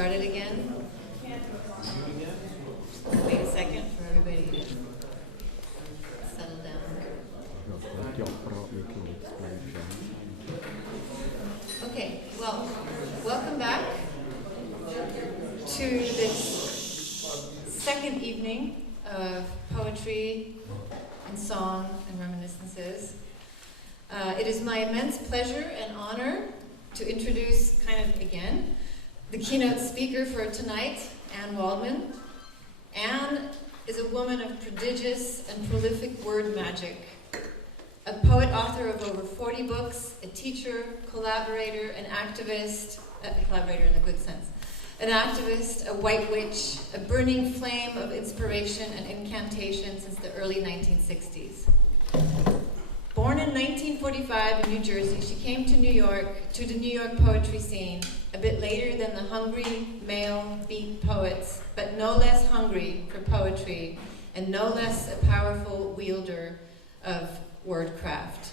start it again? Wait a second for everybody to settle down. Okay, well, welcome back to this second evening of poetry and song and reminiscences. It is my immense pleasure and honor to introduce, kind of again, the keynote speaker for tonight, Anne Waldman. Anne is a woman of prodigious and prolific word magic, a poet-author of over 40 books, a teacher, collaborator, an activist, a collaborator in the good sense, an activist, a white witch, a burning flame of inspiration and incantation since the early 1960s. Born in 1945 in New Jersey, she came to New York, to the New York poetry scene, a bit later than the hungry male beat poets, but no less hungry for poetry, and no less a powerful wielder of wordcraft.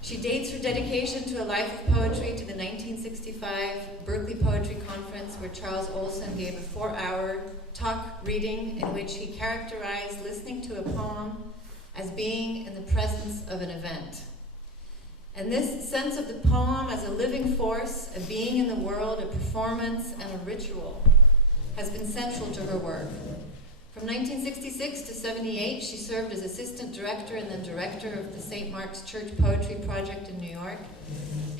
She dates her dedication to a life of poetry to the 1965 Berkeley Poetry Conference, where Charles Olson gave a 4-hour talk reading in which he characterized listening to a poem as being in the presence of an event. And this sense of the poem as a living force, a being in the world, a performance, and a ritual has been central to her work. From 1966 to 78, she served as assistant director and then director of the St. Mark's Church Poetry Project in New York.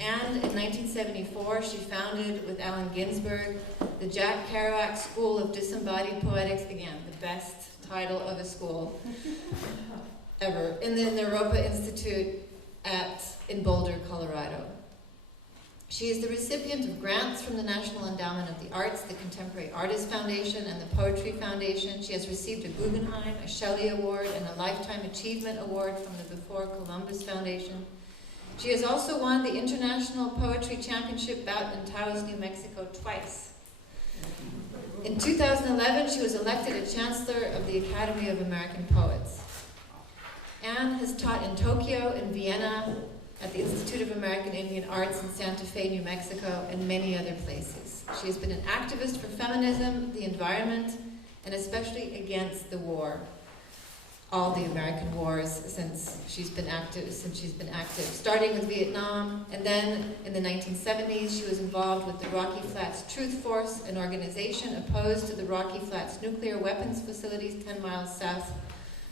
And in 1974, she founded, with Allen Ginsberg, the Jack Kerouac School of Disembodied Poetics, again, the best title of a school ever, in the Naropa Institute in Boulder, Colorado. She is the recipient of grants from the National Endowment of the Arts, the Contemporary Artists Foundation, and the Poetry Foundation. She has received a Guggenheim, a Shelley Award, and a Lifetime Achievement Award from the Before Columbus Foundation. She has also won the International Poetry Championship bout in Taos, New Mexico twice. In 2011, she was elected a Chancellor of the Academy of American Poets. Anne has taught in Tokyo, in Vienna, at the Institute of American Indian Arts in Santa Fe, New Mexico, and many other places. She has been an activist for feminism, the environment, and especially against the war. All the American wars since she's been active, starting with Vietnam, and then in the 1970s she was involved with the Rocky Flats Truth Force, an organization opposed to the Rocky Flats nuclear weapons facilities 10 miles south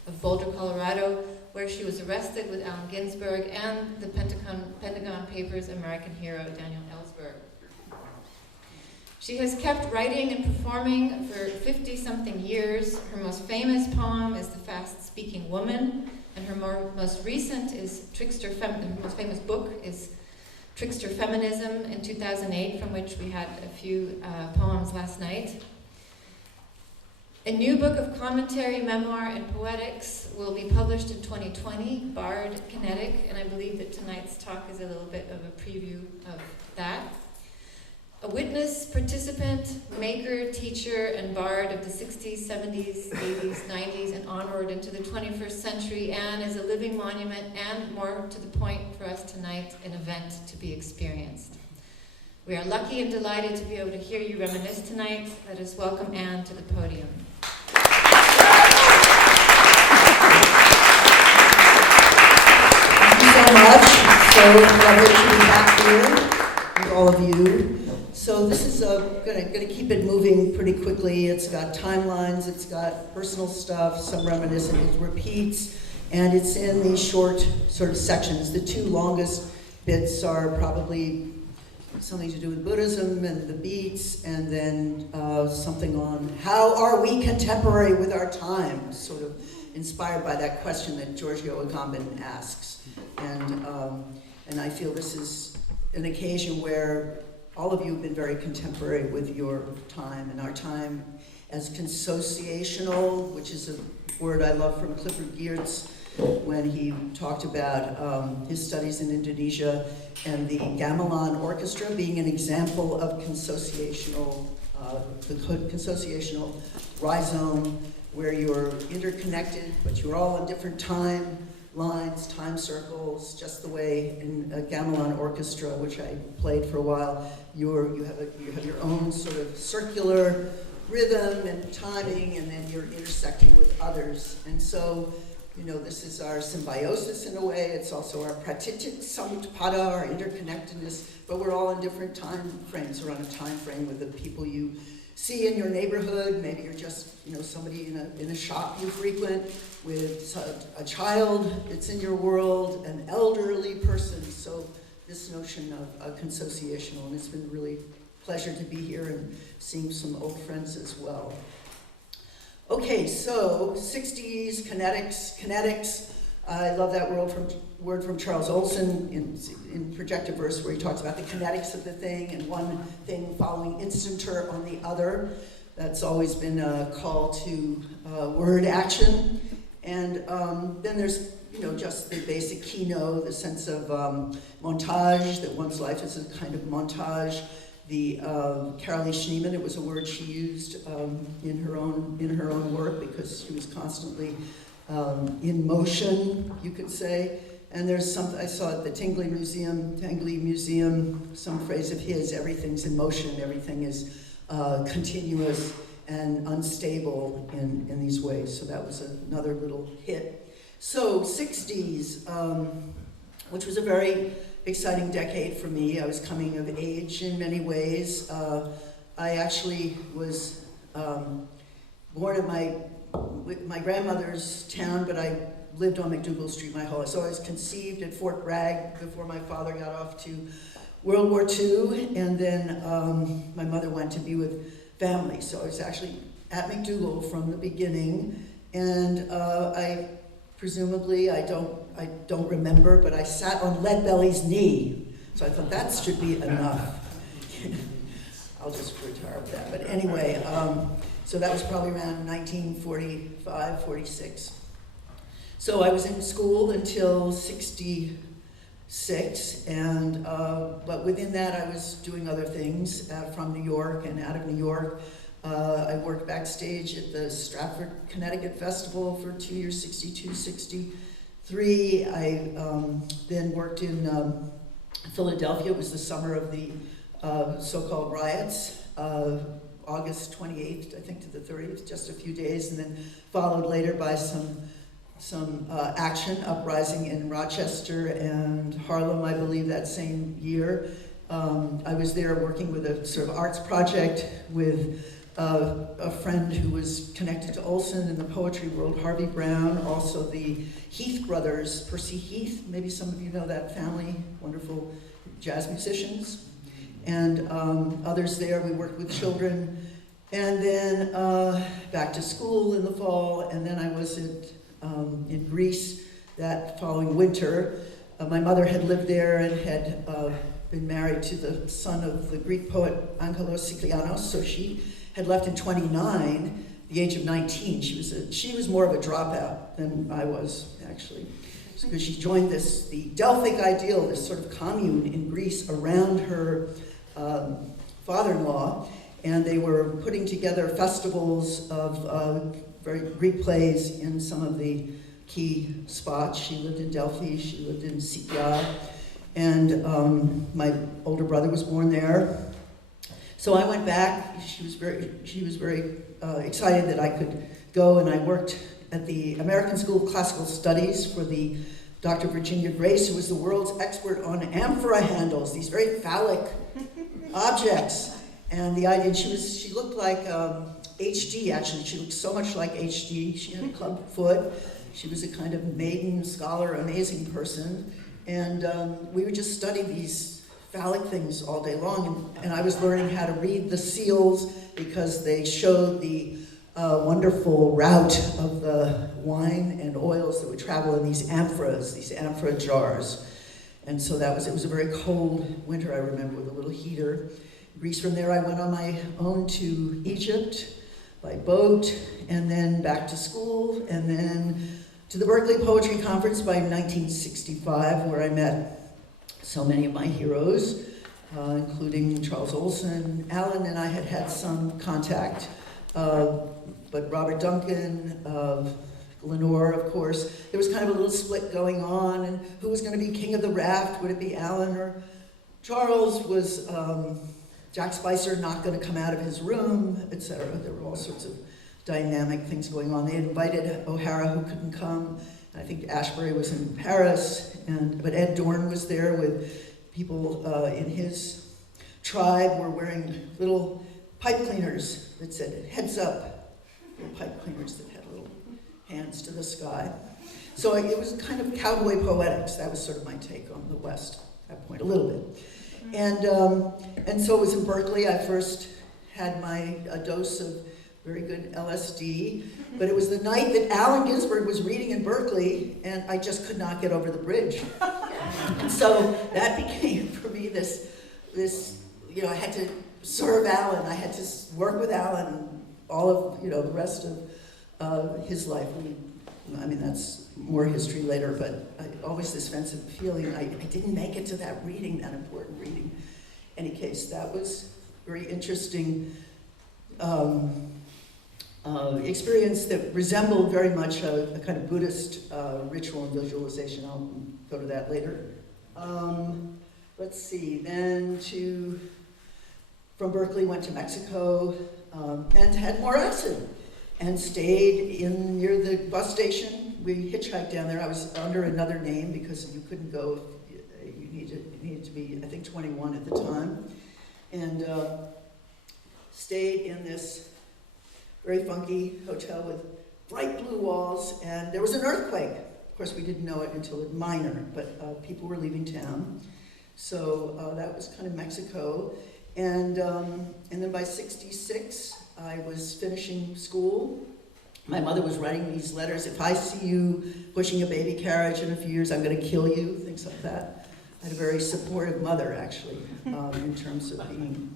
of Boulder, Colorado, where she was arrested with Allen Ginsberg and the Pentagon Papers' American hero, Daniel Ellsberg. She has kept writing and performing for 50-something years. Her most famous poem is The Fast-Speaking Woman, and her most recent is her most famous book is Trickster Feminism in 2008, from which we had a few poems last night. A new book of commentary, memoir, and poetics will be published in 2020, Bard, Kinetic, and I believe that tonight's talk is a little bit of a preview of that. A witness, participant, maker, teacher, and bard of the 60s, 70s, 80s, 90s, and onward into the 21st century, Anne is a living monument and, more to the point for us tonight, an event to be experienced. We are lucky and delighted to be able to hear you reminisce tonight. Let us welcome Anne to the podium. So much. So lovely to be back here with all of you. So this is gonna keep it moving pretty quickly. It's got timelines, it's got personal stuff, some reminiscent, it repeats, and it's in these short sort of sections. The two longest bits are probably something to do with Buddhism and the beats, and then something on how are we contemporary with our time, sort of inspired by that question that Giorgio Agamben asks. And I feel this is an occasion where all of you have been very contemporary with your time, and our time as consociational, which is a word I love from Clifford Geertz when he talked about his studies in Indonesia and the gamelan orchestra being an example of consociational, the consociational rhizome, where you're interconnected, but you're all in different time, lines, time circles, just the way in a gamelan orchestra, which I played for a while, you have your own sort of circular rhythm and timing, and then you're intersecting with others. And so, this is our symbiosis in a way. It's also our pratitit samutpada, our interconnectedness, but we're all in different time frames. We're on a time frame with the people you see in your neighborhood. Maybe you're just, somebody in a shop you frequent, with a child that's in your world, an elderly person. So this notion of consociational, and it's been really a pleasure to be here and seeing some old friends as well. Okay, so 60s, kinetics. I love that word from Charles Olson in Projective Verse, where he talks about the kinetics of the thing and one thing following instanter on the other. That's always been a call to word action. And then there's, just the basic keynote, the sense of montage, that one's life is a kind of montage. The Carolee Schneemann, it was a word she used in her own work, because she was constantly in motion, you could say. And there's something I saw at the Tingley Museum, some phrase of his: everything's in motion, everything is continuous and unstable in these ways. So that was another little hit. So 60s, which was a very exciting decade for me. I was coming of age in many ways. I actually was born at my grandmother's town, but I lived on McDougal Street my whole life. So I was conceived at Fort Bragg before my father got off to World War II, and then my mother went to be with family. So I was actually at McDougal from the beginning, and I don't remember, but I sat on Leadbelly's knee. So I thought that should be enough. I'll just retire with that. But anyway, so that was probably around 1945, 46. So I was in school until 66, and but within that I was doing other things from New York and out of New York. I worked backstage at the Stratford, Connecticut Festival for 2 years, 62, 63. I then worked in Philadelphia. It was the summer of the so-called riots, August 28th, I think, to the 30th, just a few days, and then followed later by some action, uprising in Rochester and Harlem, I believe, that same year. I was there working with a sort of arts project with a friend who was connected to Olson in the poetry world, Harvey Brown, also the Heath brothers, Percy Heath, maybe some of you know that family, wonderful jazz musicians, and others there. We worked with children, and then back to school in the fall, and then I was in Greece that following winter. My mother had lived there and had been married to the son of the Greek poet Angelos Siklianos, so she had left in 29, the age of 19. She was more of a dropout than I was, actually, because she joined the Delphic ideal, this sort of commune in Greece around her father-in-law, and they were putting together festivals of very Greek plays in some of the key spots. She lived in Delphi, she lived in Sicya, and my older brother was born there. So I went back. She was very excited that I could go, and I worked at the American School of Classical Studies for the Dr. Virginia Grace, who was the world's expert on amphora handles, these very phallic objects. And the idea, she looked like HD, actually. She looked so much like HD. She had a club foot. She was a kind of maiden scholar, amazing person. And we would just study these phallic things all day long. And I was learning how to read the seals because they showed the wonderful route of the wine and oils that would travel in these amphoras, these amphora jars. And so it was a very cold winter, I remember, with a little heater. Greece, from there I went on my own to Egypt by boat, and then back to school, and then to the Berkeley Poetry Conference by 1965, where I met so many of my heroes, including Charles Olson. Allen and I had some contact, but Robert Duncan, Lenore, of course. There was kind of a little split going on, and who was going to be king of the raft? Would it be Allen or Charles? Was Jack Spicer not going to come out of his room, etc.? There were all sorts of dynamic things going on. They invited O'Hara, who couldn't come. I think Ashbury was in Paris, but Ed Dorn was there with people in his tribe were wearing little pipe cleaners that said, "Heads up," little pipe cleaners that had little hands to the sky. So it was kind of cowboy poetics. That was sort of my take on the West at that point, a little bit. And so it was in Berkeley. I first had a dose of very good LSD, but it was the night that Allen Ginsberg was reading in Berkeley, and I just could not get over the bridge. And so that became, for me, this, I had to serve Allen. I had to work with Allen and all of, the rest of his life. That's more history later, but always this sense of feeling I didn't make it to that reading, that important reading. In any case, that was very interesting experience that resembled very much a kind of Buddhist ritual and visualization. I'll go to that later. Let's see, then from Berkeley went to Mexico and had more acid and stayed near the bus station. We hitchhiked down there. I was under another name because you couldn't go, you needed to be, I think, 21 at the time. And stayed in this very funky hotel with bright blue walls, and there was an earthquake. Of course, we didn't know it until it minor, but people were leaving town. So that was kind of Mexico. And then by 66, I was finishing school. My mother was writing these letters. "If I see you pushing a baby carriage in a few years, I'm going to kill you," things like that. I had a very supportive mother, actually, in terms of being,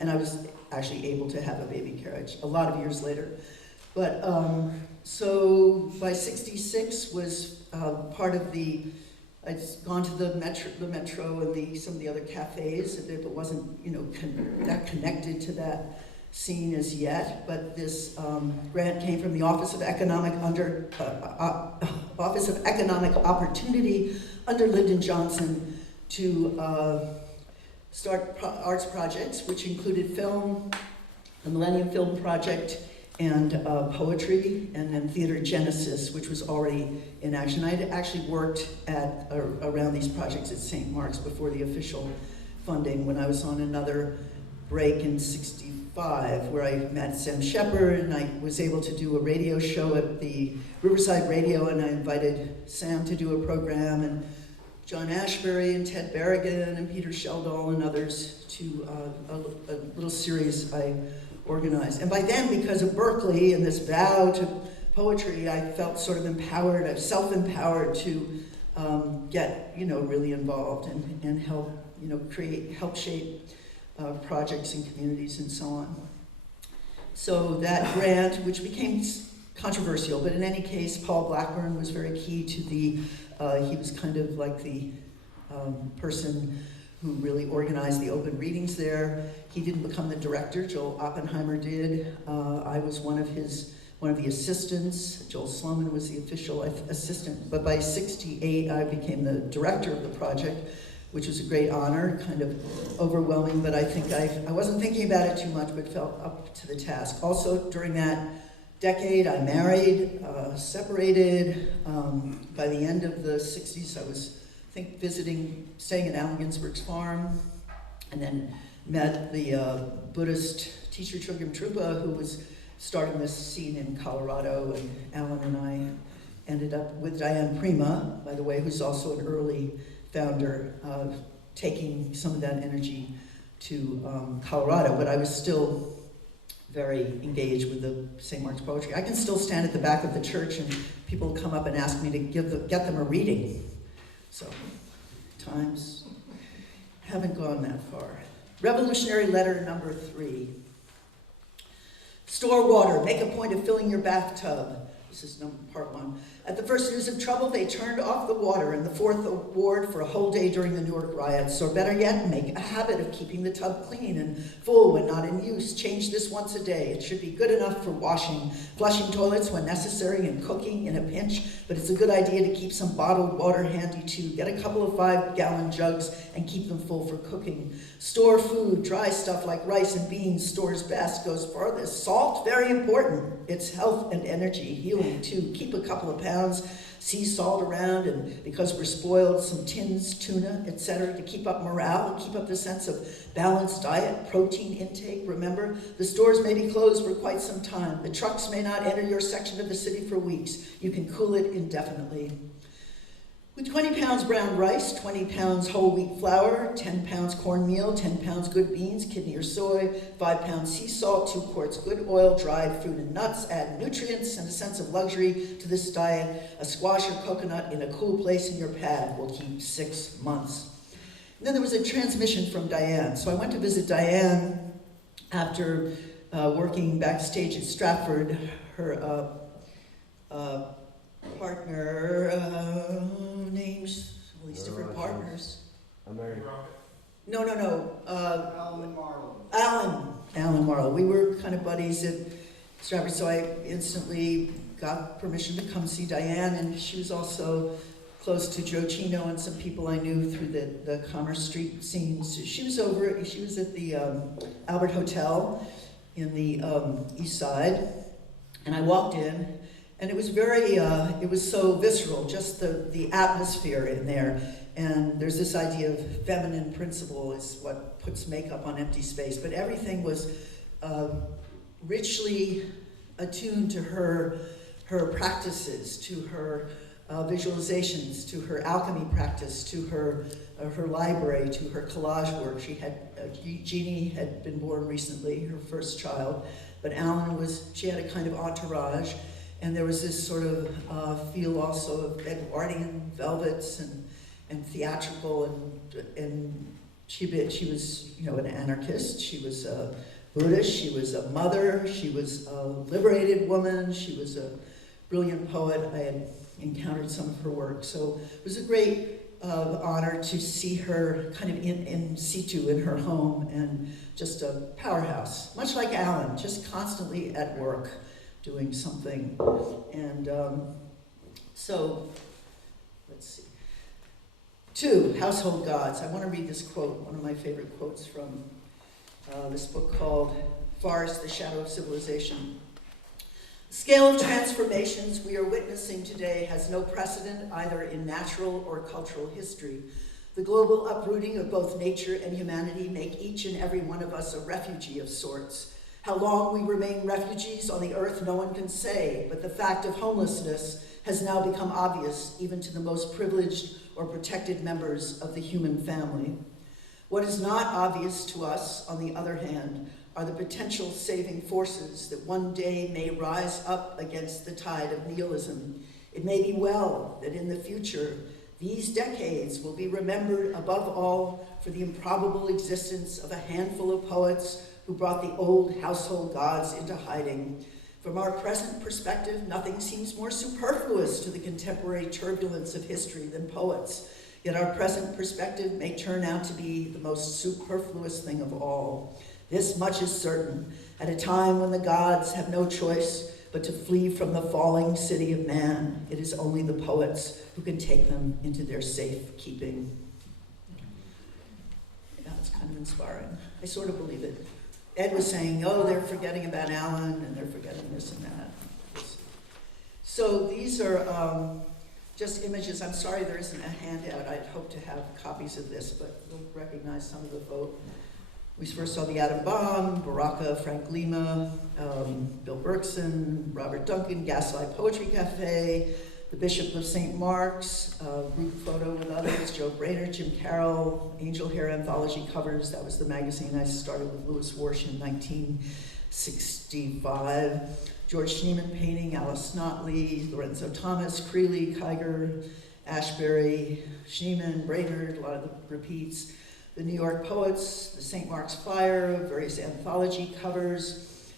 and I was actually able to have a baby carriage a lot of years later. But so by 66 was part of I'd gone to the metro and some of the other cafes, but wasn't that connected to that scene as yet. But this grant came from the Office of Economic Opportunity under Lyndon Johnson to start arts projects, which included film, the Millennium Film Project, and poetry, and then Theater Genesis, which was already in action. I had actually worked around these projects at St. Mark's before the official funding, when I was on another break in 65, where I met Sam Shepard, and I was able to do a radio show at the Riverside Radio, and I invited Sam to do a program, and John Ashbery and Ted Berrigan and Peter Sheldall and others to a little series I organized. And by then, because of Berkeley and this vow to poetry, I felt sort of empowered, self-empowered to get, really involved and help, help shape projects and communities and so on. So that grant, which became controversial, but in any case, Paul Blackburn was very key to he was kind of like the person who really organized the open readings there. He didn't become the director, Joel Oppenheimer did. I was one of the assistants. Joel Sloman was the official assistant. But by 68, I became the director of the project, which was a great honor, kind of overwhelming, but I think I wasn't thinking about it too much, but felt up to the task. Also, during that decade, I married, separated. By the end of the 60s, I was, staying at Allen Ginsberg's farm, and then met the Buddhist teacher Chogyam Trungpa, who was starting this scene in Colorado, and Alan and I ended up with Diane Prima, by the way, who's also an early founder, taking some of that energy to Colorado, but I was still very engaged with the St. Mark's poetry. I can still stand at the back of the church and people come up and ask me to get them a reading. So, times haven't gone that far. Revolutionary letter number 3. Store water, make a point of filling your bathtub. This is part 1. At the first news of trouble, they turned off the water in the 4th Ward for a whole day during the Newark riots. Or better yet, make a habit of keeping the tub clean and full when not in use. Change this once a day. It should be good enough for washing, flushing toilets when necessary, and cooking in a pinch. But it's a good idea to keep some bottled water handy too. Get a couple of 5-gallon jugs and keep them full for cooking. Store food, dry stuff like rice and beans, stores best, goes farthest. Salt, very important. It's health and energy, healing too. Keep a couple of pounds sea salt around, and because we're spoiled, some tins, tuna, etc., to keep up morale and keep up the sense of balanced diet, protein intake. Remember, the stores may be closed for quite some time. The trucks may not enter your section of the city for weeks. You can cool it indefinitely. With 20 pounds brown rice, 20 pounds whole wheat flour, 10 pounds cornmeal, 10 pounds good beans, kidney or soy, 5 pounds sea salt, 2 quarts good oil, dried fruit and nuts, add nutrients and a sense of luxury to this diet. A squash or coconut in a cool place in your pad will keep 6 months. And then there was a transmission from Diane. So I went to visit Diane after working backstage at Stratford. Her partner, names, all these different partners. American. No. Allen Marlowe. We were kind of buddies at Stratford, so I instantly got permission to come see Diane, and she was also close to Joe Chino and some people I knew through the Commerce Street scenes. She was at the Albert Hotel in the East Side, and I walked in, and it was it was so visceral, just the atmosphere in there. And there's this idea of feminine principle is what puts makeup on empty space, but everything was richly attuned to her practices, to her visualizations, to her alchemy practice, to her library, to her collage work. Jeannie had been born recently, her first child, but she had a kind of entourage, and there was this sort of feel also of Edwardian velvets and theatrical, and she was, an anarchist. She was a Buddhist. She was a mother. She was a liberated woman. She was a brilliant poet. I had encountered some of her work, so it was a great honor to see her kind of in situ in her home, and just a powerhouse, much like Allen, just constantly at work doing something. And so let's see. 2, household gods. I want to read this quote, one of my favorite quotes from this book called Forest, the Shadow of Civilization. The scale of transformations we are witnessing today has no precedent either in natural or cultural history. The global uprooting of both nature and humanity make each and every one of us a refugee of sorts. How long we remain refugees on the earth, no one can say, but the fact of homelessness has now become obvious even to the most privileged or protected members of the human family. What is not obvious to us, on the other hand, are the potential saving forces that one day may rise up against the tide of nihilism. It may be well that in the future, these decades will be remembered above all for the improbable existence of a handful of poets who brought the old household gods into hiding. From our present perspective, nothing seems more superfluous to the contemporary turbulence of history than poets. Yet our present perspective may turn out to be the most superfluous thing of all. This much is certain. At a time when the gods have no choice but to flee from the falling city of man, it is only the poets who can take them into their safe keeping. Yeah, it's kind of inspiring. I sort of believe it. Ed was saying, they're forgetting about Allen, and they're forgetting this and that. So these are just images. I'm sorry there isn't a handout. I'd hoped to have copies of this, but you'll recognize some of the folk. We first saw the atom bomb, Baraka, Frank Lima, Bill Berkson, Robert Duncan, Gaslight Poetry Cafe, the Bishop of St. Mark's, group photo with others, Joe Brainerd, Jim Carroll, Angel Hair Anthology covers. That was the magazine I started with Louis Warsh in 1965. George Schneeman painting, Alice Notley, Lorenzo Thomas, Creeley, Kiger, Ashbery, Schneeman, Brainerd, a lot of the repeats. The New York Poets, the St. Mark's Fire, various anthology covers.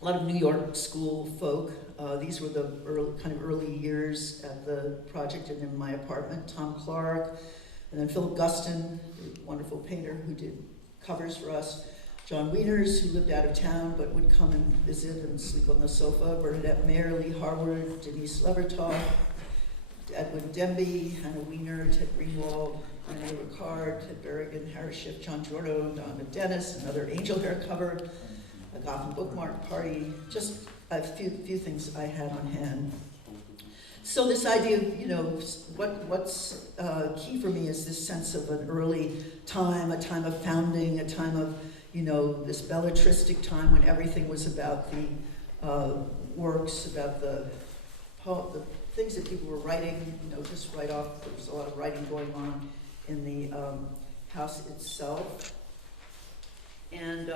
a lot of New York school folk. These were the early years at the project and in my apartment. Tom Clark, and then Philip Guston, a wonderful painter who did covers for us. John Wieners, who lived out of town but would come and visit and sleep on the sofa. Bernadette Mayer, Lee Harward, Denise Levertov, Edwin Demby, Hannah Wiener, Ted Greenwald, René Ricard, Ted Berrigan, Harris Schiff, John Giordo, Donna Dennis, another Angel Hair cover, a Gotham bookmark party, just a few things I had on hand. So this idea of, what's key for me is this sense of an early time, a time of founding, a time of, this belletristic time when everything was about the works, about the things that people were writing, just right off. There was a lot of writing going on in the house itself. And,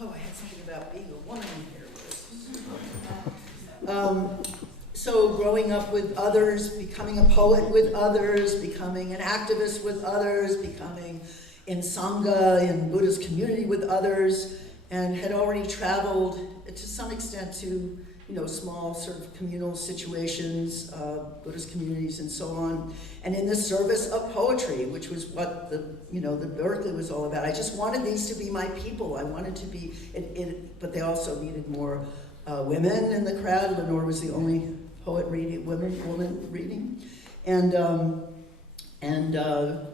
I had something about being a woman here. So growing up with others, becoming a poet with others, becoming an activist with others, becoming in Sangha, in Buddhist community with others, and had already traveled to some extent to, small sort of communal situations, Buddhist communities and so on, and in the service of poetry, which was what the Berkeley was all about. I just wanted these to be my people. I wanted to be, but they also needed more women in the crowd. Lenore was the only poet woman reading, and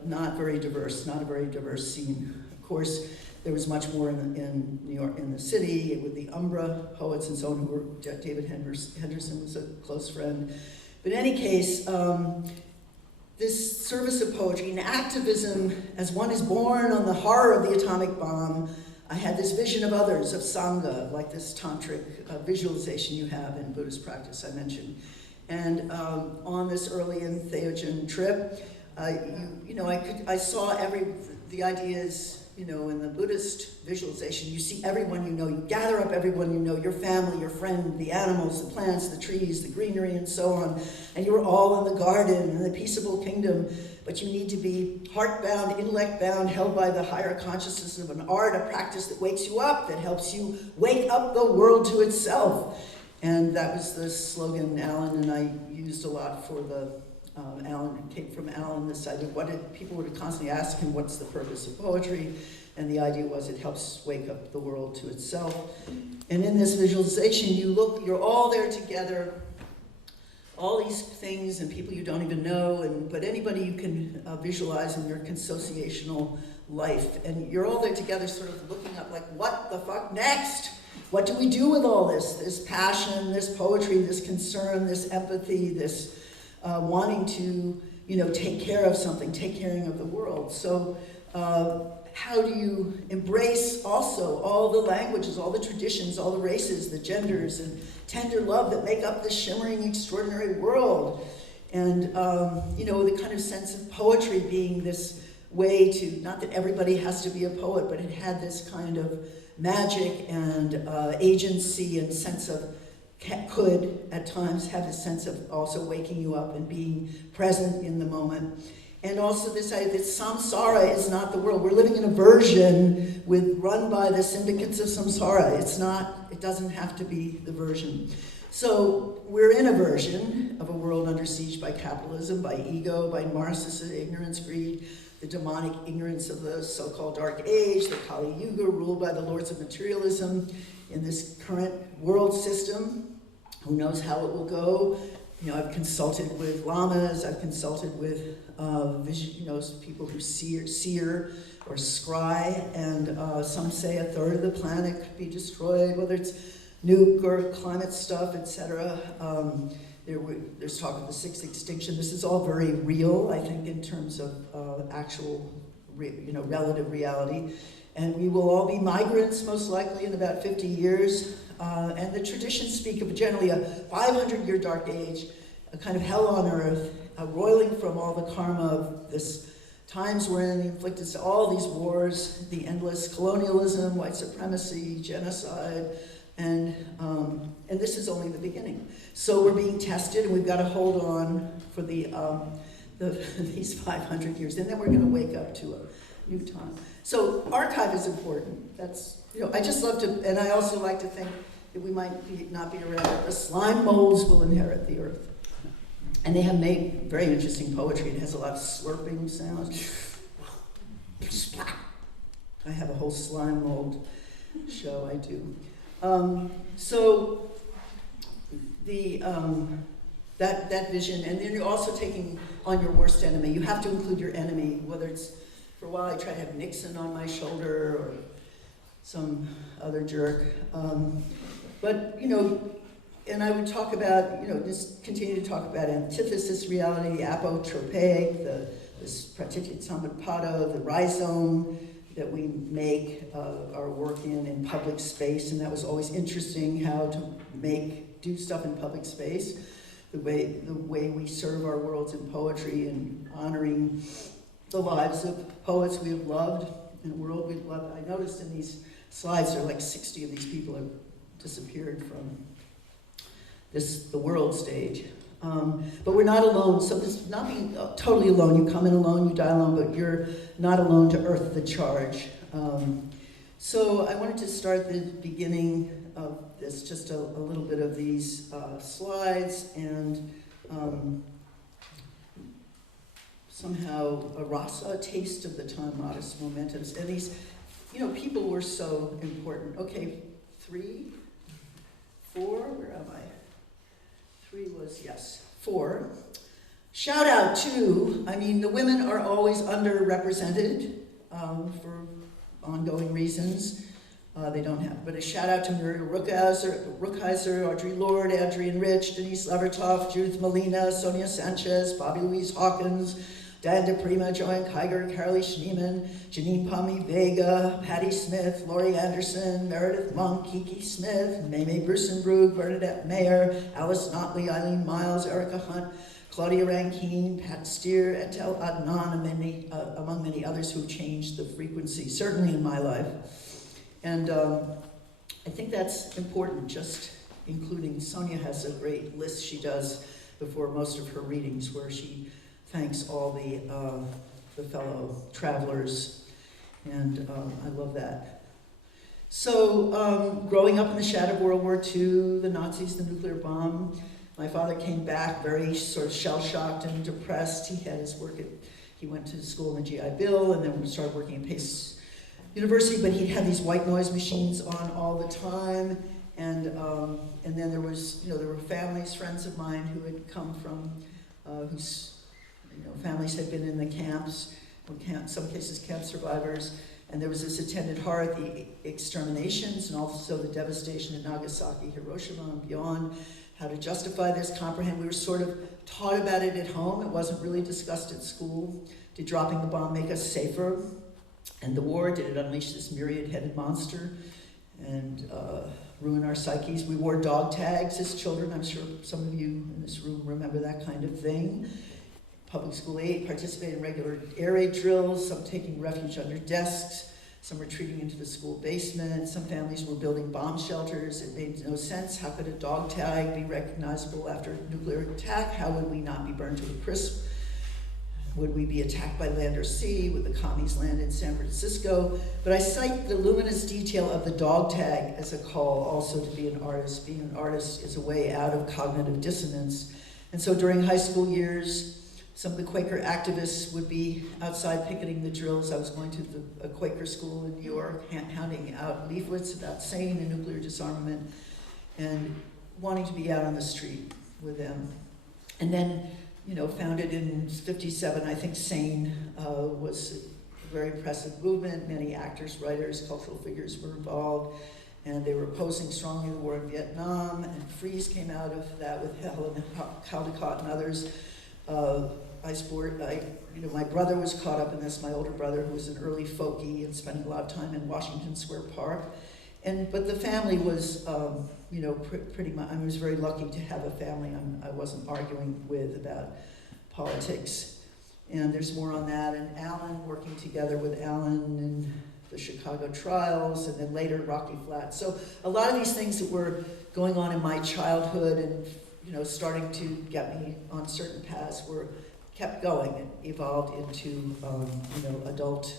not very diverse, not a very diverse scene. Of course, there was much more in New York, in the city, with the Umbra poets and so on, who were, David Henderson was a close friend. But in any case, this service of poetry and activism, as one is born on the horror of the atomic bomb, I had this vision of others, of Sangha, like this tantric visualization you have in Buddhist practice I mentioned. And on this early entheogen trip, I saw the ideas, in the Buddhist visualization. You see everyone you know, you gather up everyone you know, your family, your friend, the animals, the plants, the trees, the greenery, and so on. And you're all in the garden, in the peaceable kingdom, but you need to be heart-bound, intellect-bound, held by the higher consciousness of an art, a practice that wakes you up, that helps you wake up the world to itself. And that was the slogan Allen and I used a lot for the Allen. It came from Allen, this idea of people would constantly ask him, what's the purpose of poetry? And the idea was it helps wake up the world to itself. And in this visualization, you're all there together, all these things and people you don't even know, but anybody you can visualize in your consociational life. And you're all there together sort of looking up like, what the fuck next? What do we do with all this passion, this poetry, this concern, this empathy, this wanting to, take care of something, take caring of the world. So how do you embrace also all the languages, all the traditions, all the races, the genders, and tender love that make up this shimmering, extraordinary world? And, the kind of sense of poetry being this way to, not that everybody has to be a poet, but it had this kind of magic and agency and sense of, could at times have a sense of also waking you up and being present in the moment. And also this idea that samsara is not the world. We're living in a version run by the syndicates of samsara. It doesn't have to be the version. So we're in a version of a world under siege by capitalism, by ego, by narcissism, ignorance, greed, the demonic ignorance of the so-called Dark Age, the Kali Yuga ruled by the lords of materialism in this current world system. Who knows how it will go? I've consulted with lamas, I've consulted with people who seer or scry, and some say a third of the planet could be destroyed, whether it's nuke or climate stuff, etc. There's talk of the sixth extinction. This is all very real, I think, in terms of actual, relative reality. And we will all be migrants, most likely, in about 50 years. And the traditions speak of generally a 500-year dark age, a kind of hell on earth, roiling from all the karma of this times wherein inflicted all these wars, the endless colonialism, white supremacy, genocide, and this is only the beginning. So we're being tested, and we've got to hold on for these 500 years, and then we're going to wake up to new time. So archive is important. That's, I just love to, and I also like to think that we might not be around, but the slime molds will inherit the earth. And they have made very interesting poetry. It has a lot of slurping sounds. I have a whole slime mold show I do. So the that vision, and then you're also taking on your worst enemy. You have to include your enemy, whether it's, for a while I tried to have Nixon on my shoulder or some other jerk. But, and I would talk about, just continue to talk about antithesis reality, the apotropaic, this pratytsamutpada, the rhizome that we make our work in public space, and that was always interesting, how to do stuff in public space, the way we serve our worlds in poetry and honoring the lives of poets we have loved and the world we've loved. I noticed in these slides there are like 60 of these people have disappeared from the world stage. But we're not alone, so this not being totally alone. You come in alone, you die alone, but you're not alone to earth the charge. So I wanted to start the beginning of this, just a little bit of these slides, and somehow a rasa, a taste of the time, modest momentums. And these, people were so important. Okay, 3, 4, where am I? 3 was, yes, 4. Shout out to, the women are always underrepresented for ongoing reasons. They don't have, but a shout out to Muriel Rukeyser, Audre Lorde, Adrienne Rich, Denise Levertov, Judith Molina, Sonia Sanchez, Bobby Louise Hawkins, Diane DePrima, Joanne Kiger, Carolee Schneeman, Janine Pommy Vega, Patti Smith, Laurie Anderson, Meredith Monk, Kiki Smith, Maymay Brusenbrug, Bernadette Mayer, Alice Notley, Eileen Miles, Erica Hunt, Claudia Rankine, Pat Steer, Etel Adnan, among many others who have changed the frequency, certainly in my life. And I think that's important, just including, Sonia has a great list she does before most of her readings where she thanks all the fellow travelers, and I love that. So growing up in the shadow of World War II, the Nazis, the nuclear bomb, my father came back very sort of shell-shocked and depressed. He had his work he went to school in the GI Bill and then started working at Pace University, but he had these white noise machines on all the time, and then there was, there were families, friends of mine who had come from, whose families had been in the camps, some cases camp survivors, and there was this attendant horror at the exterminations and also the devastation in Nagasaki, Hiroshima, and beyond, how to justify this, comprehend. We were sort of taught about it at home. It wasn't really discussed at school. Did dropping the bomb make us safer? And the war, did it unleash this myriad-headed monster and ruin our psyches? We wore dog tags as children. I'm sure some of you in this room remember that kind of thing. Public school aid, participated in regular air raid drills, some taking refuge under desks, some retreating into the school basement. Some families were building bomb shelters. It made no sense. How could a dog tag be recognizable after a nuclear attack? How would we not be burned to a crisp? Would we be attacked by land or sea? Would the commies land in San Francisco? But I cite the luminous detail of the dog tag as a call also to be an artist. Being an artist is a way out of cognitive dissonance. And so during high school years, some of the Quaker activists would be outside picketing the drills. I was going to a Quaker school in New York, handing out leaflets about sane and nuclear disarmament, and wanting to be out on the street with them. And then, founded in '57, I think SANE was a very impressive movement. Many actors, writers, cultural figures were involved, and they were opposing strongly the war in Vietnam, and Freeze came out of that with Helen Caldecott and others. My brother was caught up in this, my older brother, who was an early folkie and spending a lot of time in Washington Square Park. But the family was, pretty much, I was very lucky to have a family I wasn't arguing with about politics. And there's more on that, and Allen, working together with Allen in the Chicago trials, and then later Rocky Flats. So a lot of these things that were going on in my childhood and starting to get me on certain paths kept going and evolved into, adult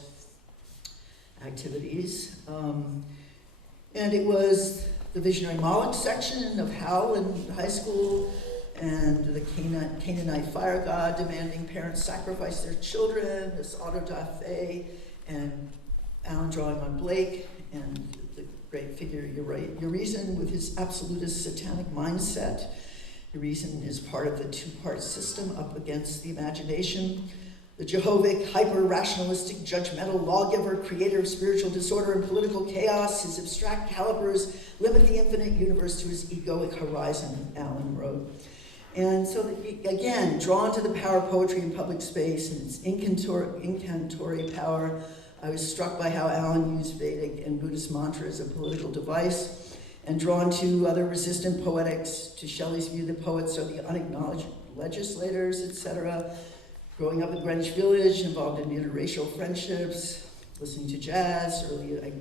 activities. And it was the visionary Moloch section of Hal in high school, and the Canaanite fire god demanding parents sacrifice their children, this auto da fe, and Allen drawing on Blake, and the great figure, you're right, Urizen with his absolutist satanic mindset. Urizen is part of the two-part system up against the imagination. The Jehovic, hyper-rationalistic, judgmental lawgiver, creator of spiritual disorder and political chaos, his abstract calibers limit the infinite universe to his egoic horizon, Allen wrote. And so, again, drawn to the power of poetry in public space and its incantory power, I was struck by how Allen used Vedic and Buddhist mantra as a political device, and drawn to other resistant poetics, to Shelley's view the poets are the unacknowledged legislators, etc. Growing up in Greenwich Village, involved in interracial friendships, listening to jazz. Early, I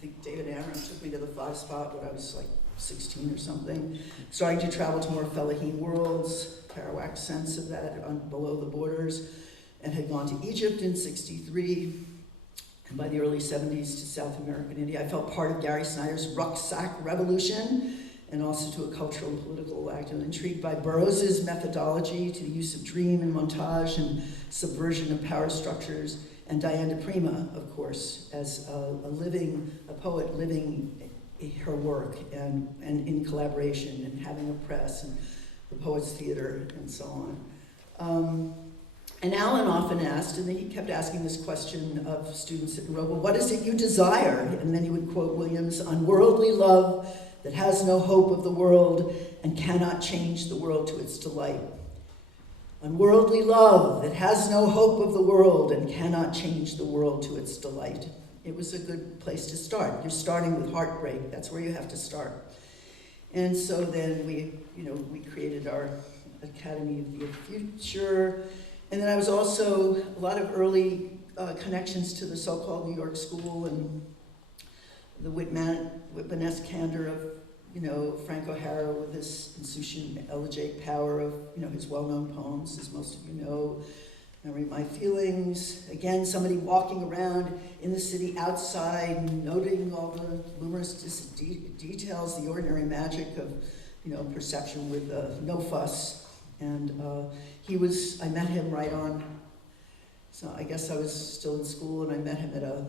think David Amram took me to the Five Spot when I was like 16 or something. Starting to travel to more Fellaheen worlds, Kerouac's sense of that on Below the Borders, and had gone to Egypt in '63. And by the early 70s to South America and India, I felt part of Gary Snyder's rucksack revolution, and also to a cultural and political act. I'm intrigued by Burroughs' methodology to the use of dream and montage and subversion of power structures, and Diane de Prima, of course, as a poet living her work and in collaboration and having a press and the Poets Theater and so on. And Allen often asked, and then he kept asking this question of students at Naropa, what is it you desire? And then he would quote Williams, unworldly love that has no hope of the world and cannot change the world to its delight. Unworldly love that has no hope of the world and cannot change the world to its delight. It was a good place to start. You're starting with heartbreak. That's where you have to start. And so then we created our Academy of the Future. And then I was also a lot of early connections to the so-called New York School and the Whitmanesque candor of, Frank O'Hara with his insouciant elegiac power of, his well-known poems, as most of you know. Memory of My Feelings. Again, somebody walking around in the city outside, noting all the numerous details, the ordinary magic of, perception with no fuss. And I met him right on, so I guess I was still in school, and I met him at a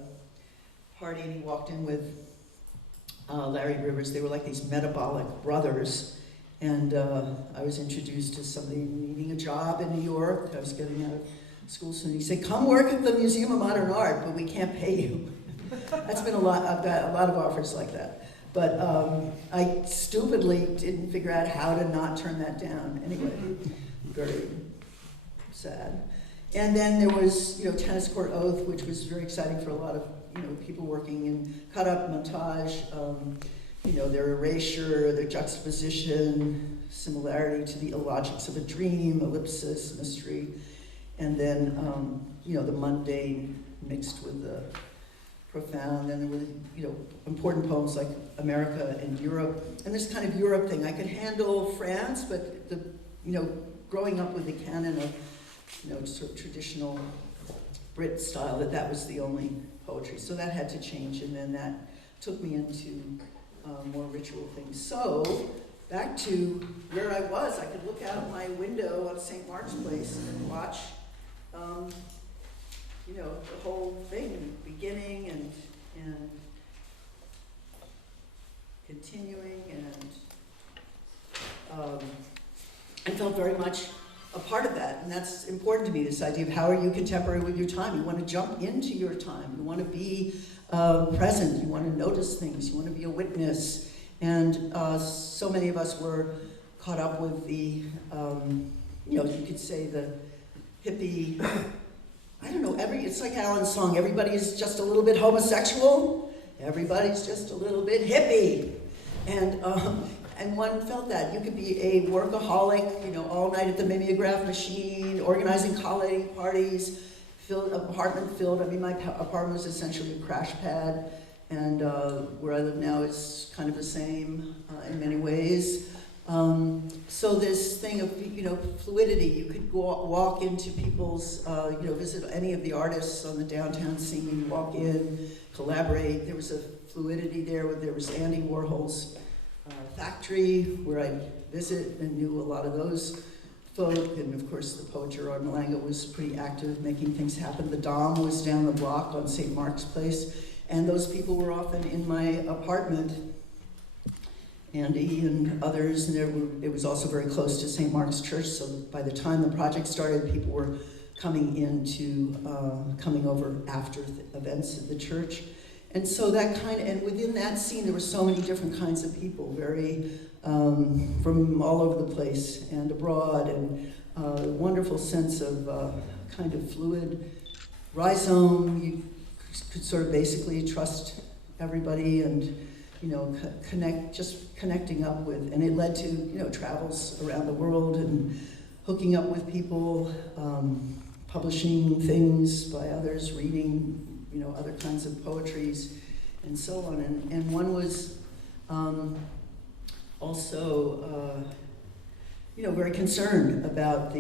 party, and he walked in with Larry Rivers. They were like these metabolic brothers, and I was introduced to somebody needing a job in New York. I was getting out of school soon. He said, come work at the Museum of Modern Art, but we can't pay you. That's been I've got a lot of offers like that. But I stupidly didn't figure out how to not turn that down. Anyway, very sad. And then there was, Tennis Court Oath, which was very exciting for a lot of, people working in cut-up montage, their erasure, their juxtaposition, similarity to the illogics of a dream, ellipsis, mystery, and then, the mundane mixed with the profound. And there were, important poems like America and Europe. And this kind of Europe thing, I could handle France, but growing up with the canon of, sort of traditional Brit style, that was the only poetry. So that had to change, and then that took me into more ritual things. So back to where I was, I could look out my window on St. Mark's Place and watch, the whole thing, beginning and continuing, and I felt very much a part of that, and that's important to me, this idea of how are you contemporary with your time. You want to jump into your time, you want to be present, you want to notice things, you want to be a witness, and so many of us were caught up with the, you could say the hippie, I don't know, it's like Allen's song, everybody's just a little bit homosexual, everybody's just a little bit hippie, and one felt that. You could be a workaholic, all night at the mimeograph machine, organizing holiday parties, apartment filled. I mean, my apartment was essentially a crash pad, and where I live now is kind of the same in many ways. So this thing of, fluidity, you could walk into people's, visit any of the artists on the downtown scene, walk in, collaborate. There was a fluidity there. There was Andy Warhol's factory where I'd visit and knew a lot of those folk. And of course, the poet Gerard Malanga was pretty active making things happen. The Dom was down the block on St. Mark's Place. And those people were often in my apartment, Andy and others, and it was also very close to St. Mark's Church, so by the time the project started, people were coming over after the events at the church. And so and within that scene, there were so many different kinds of people, very, from all over the place and abroad, and a wonderful sense of kind of fluid rhizome. You could sort of basically trust everybody and, connecting up with, and it led to, travels around the world and hooking up with people, publishing things by others, reading, other kinds of poetries, and so on. And one was also, very concerned about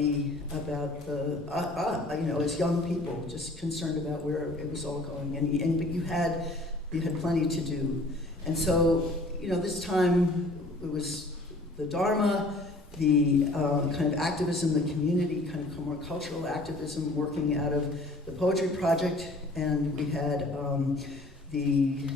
as young people, just concerned about where it was all going. But you had plenty to do. And so, this time it was the Dharma, the kind of activism, the community, kind of more cultural activism working out of the Poetry Project, and we had the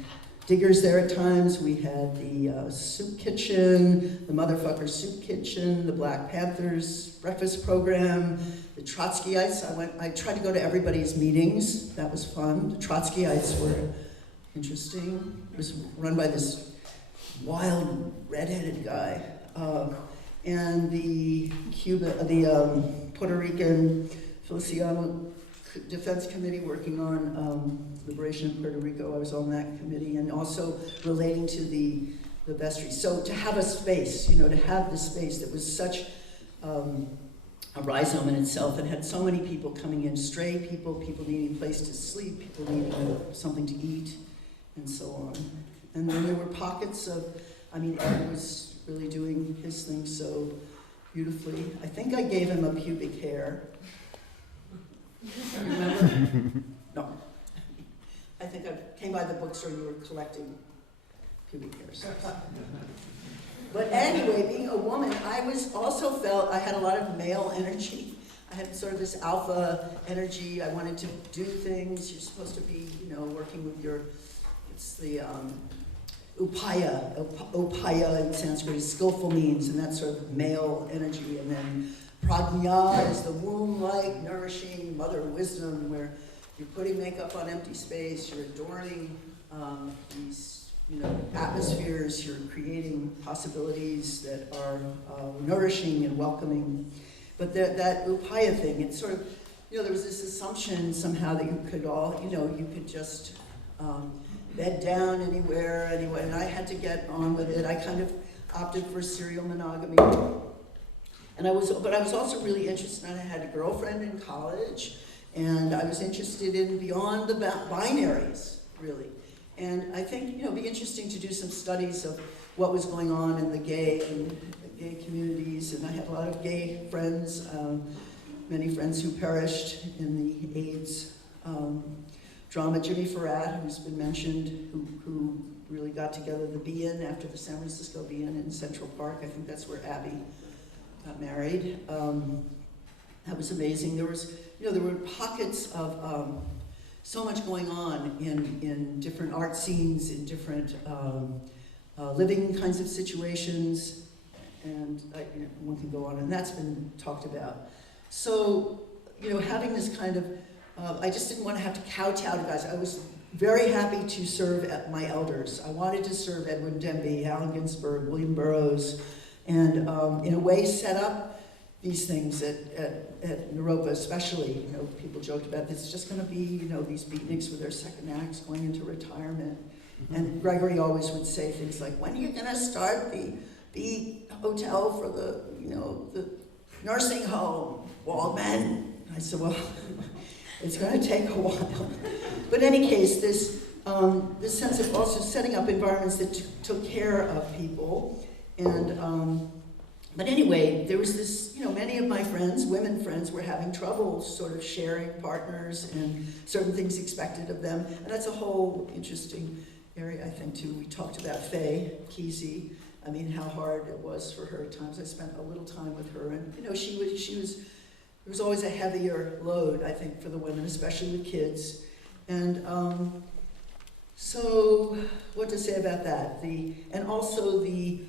diggers there at times, we had the soup kitchen, the motherfucker soup kitchen, the Black Panthers breakfast program, the Trotskyites. I tried to go to everybody's meetings, that was fun. The Trotskyites were interesting. It was run by this wild redheaded guy. And the Puerto Rican Feliciano Defense Committee working on liberation of Puerto Rico. I was on that committee, and also relating to the vestry. So to have a space, to have this space that was such a rhizome in itself, and had so many people coming in, stray people, people needing a place to sleep, people needing something to eat, and so on. And then there were pockets of, Ed was really doing his thing so beautifully. I think I gave him a pubic hair. Remember? No. I think I came by the bookstore and you were collecting pubic hairs. But anyway, being a woman, I also felt I had a lot of male energy. I had sort of this alpha energy. I wanted to do things. You're supposed to be, working with it's the upaya. Upaya in Sanskrit is skillful means, and that's sort of male energy. And then prajna is the womb-like, nourishing mother wisdom, where you're putting makeup on empty space, you're adorning these, atmospheres, you're creating possibilities that are nourishing and welcoming. But that upaya thing, it's sort of, there was this assumption somehow that you could all, you could just bed down anywhere, and I had to get on with it. I kind of opted for serial monogamy. But I was also really interested, and I had a girlfriend in college, and I was interested in beyond the binaries, really. And I think, it'd be interesting to do some studies of what was going on in the gay communities, and I had a lot of gay friends, many friends who perished in the AIDS drama. Jimmy Farrat, who's been mentioned, who really got together the Be-In after the San Francisco Be-In in Central Park. I think that's where Abby got married. That was amazing. There was, there were pockets of so much going on in different art scenes, in different living kinds of situations, and one can go on, and that's been talked about. So, having this kind of, I just didn't want to have to kowtow to guys. I was very happy to serve at my elders. I wanted to serve Edwin Demby, Allen Ginsberg, William Burroughs, and in a way set up these things at Naropa especially. People joked about this. It's just going to be, these beatniks with their second acts going into retirement. Mm-hmm. And Gregory always would say things like, when are you going to start the hotel for the nursing home, Waldman? I said, well, it's going to take a while. But in any case, this sense of also setting up environments that took care of people, and But anyway, there was this, many of my friends, women friends, were having trouble sort of sharing partners and certain things expected of them. And that's a whole interesting area, I think, too. We talked about Faye Kesey. I mean, how hard it was for her at times. I spent a little time with her, and there was always a heavier load, I think, for the women, especially with kids. And so, what to say about that? And also the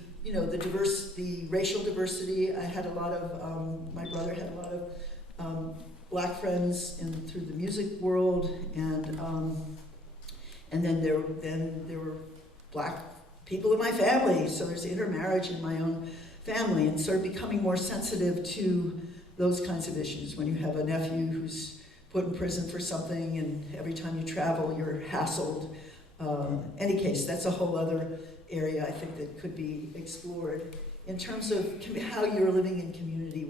racial diversity. I had a lot of, my brother had a lot of black friends through the music world, and then there were black people in my family, so there's intermarriage in my own family, and sort of becoming more sensitive to those kinds of issues. When you have a nephew who's put in prison for something, and every time you travel, you're hassled. Any case, that's a whole other area I think that could be explored in terms of how you're living in community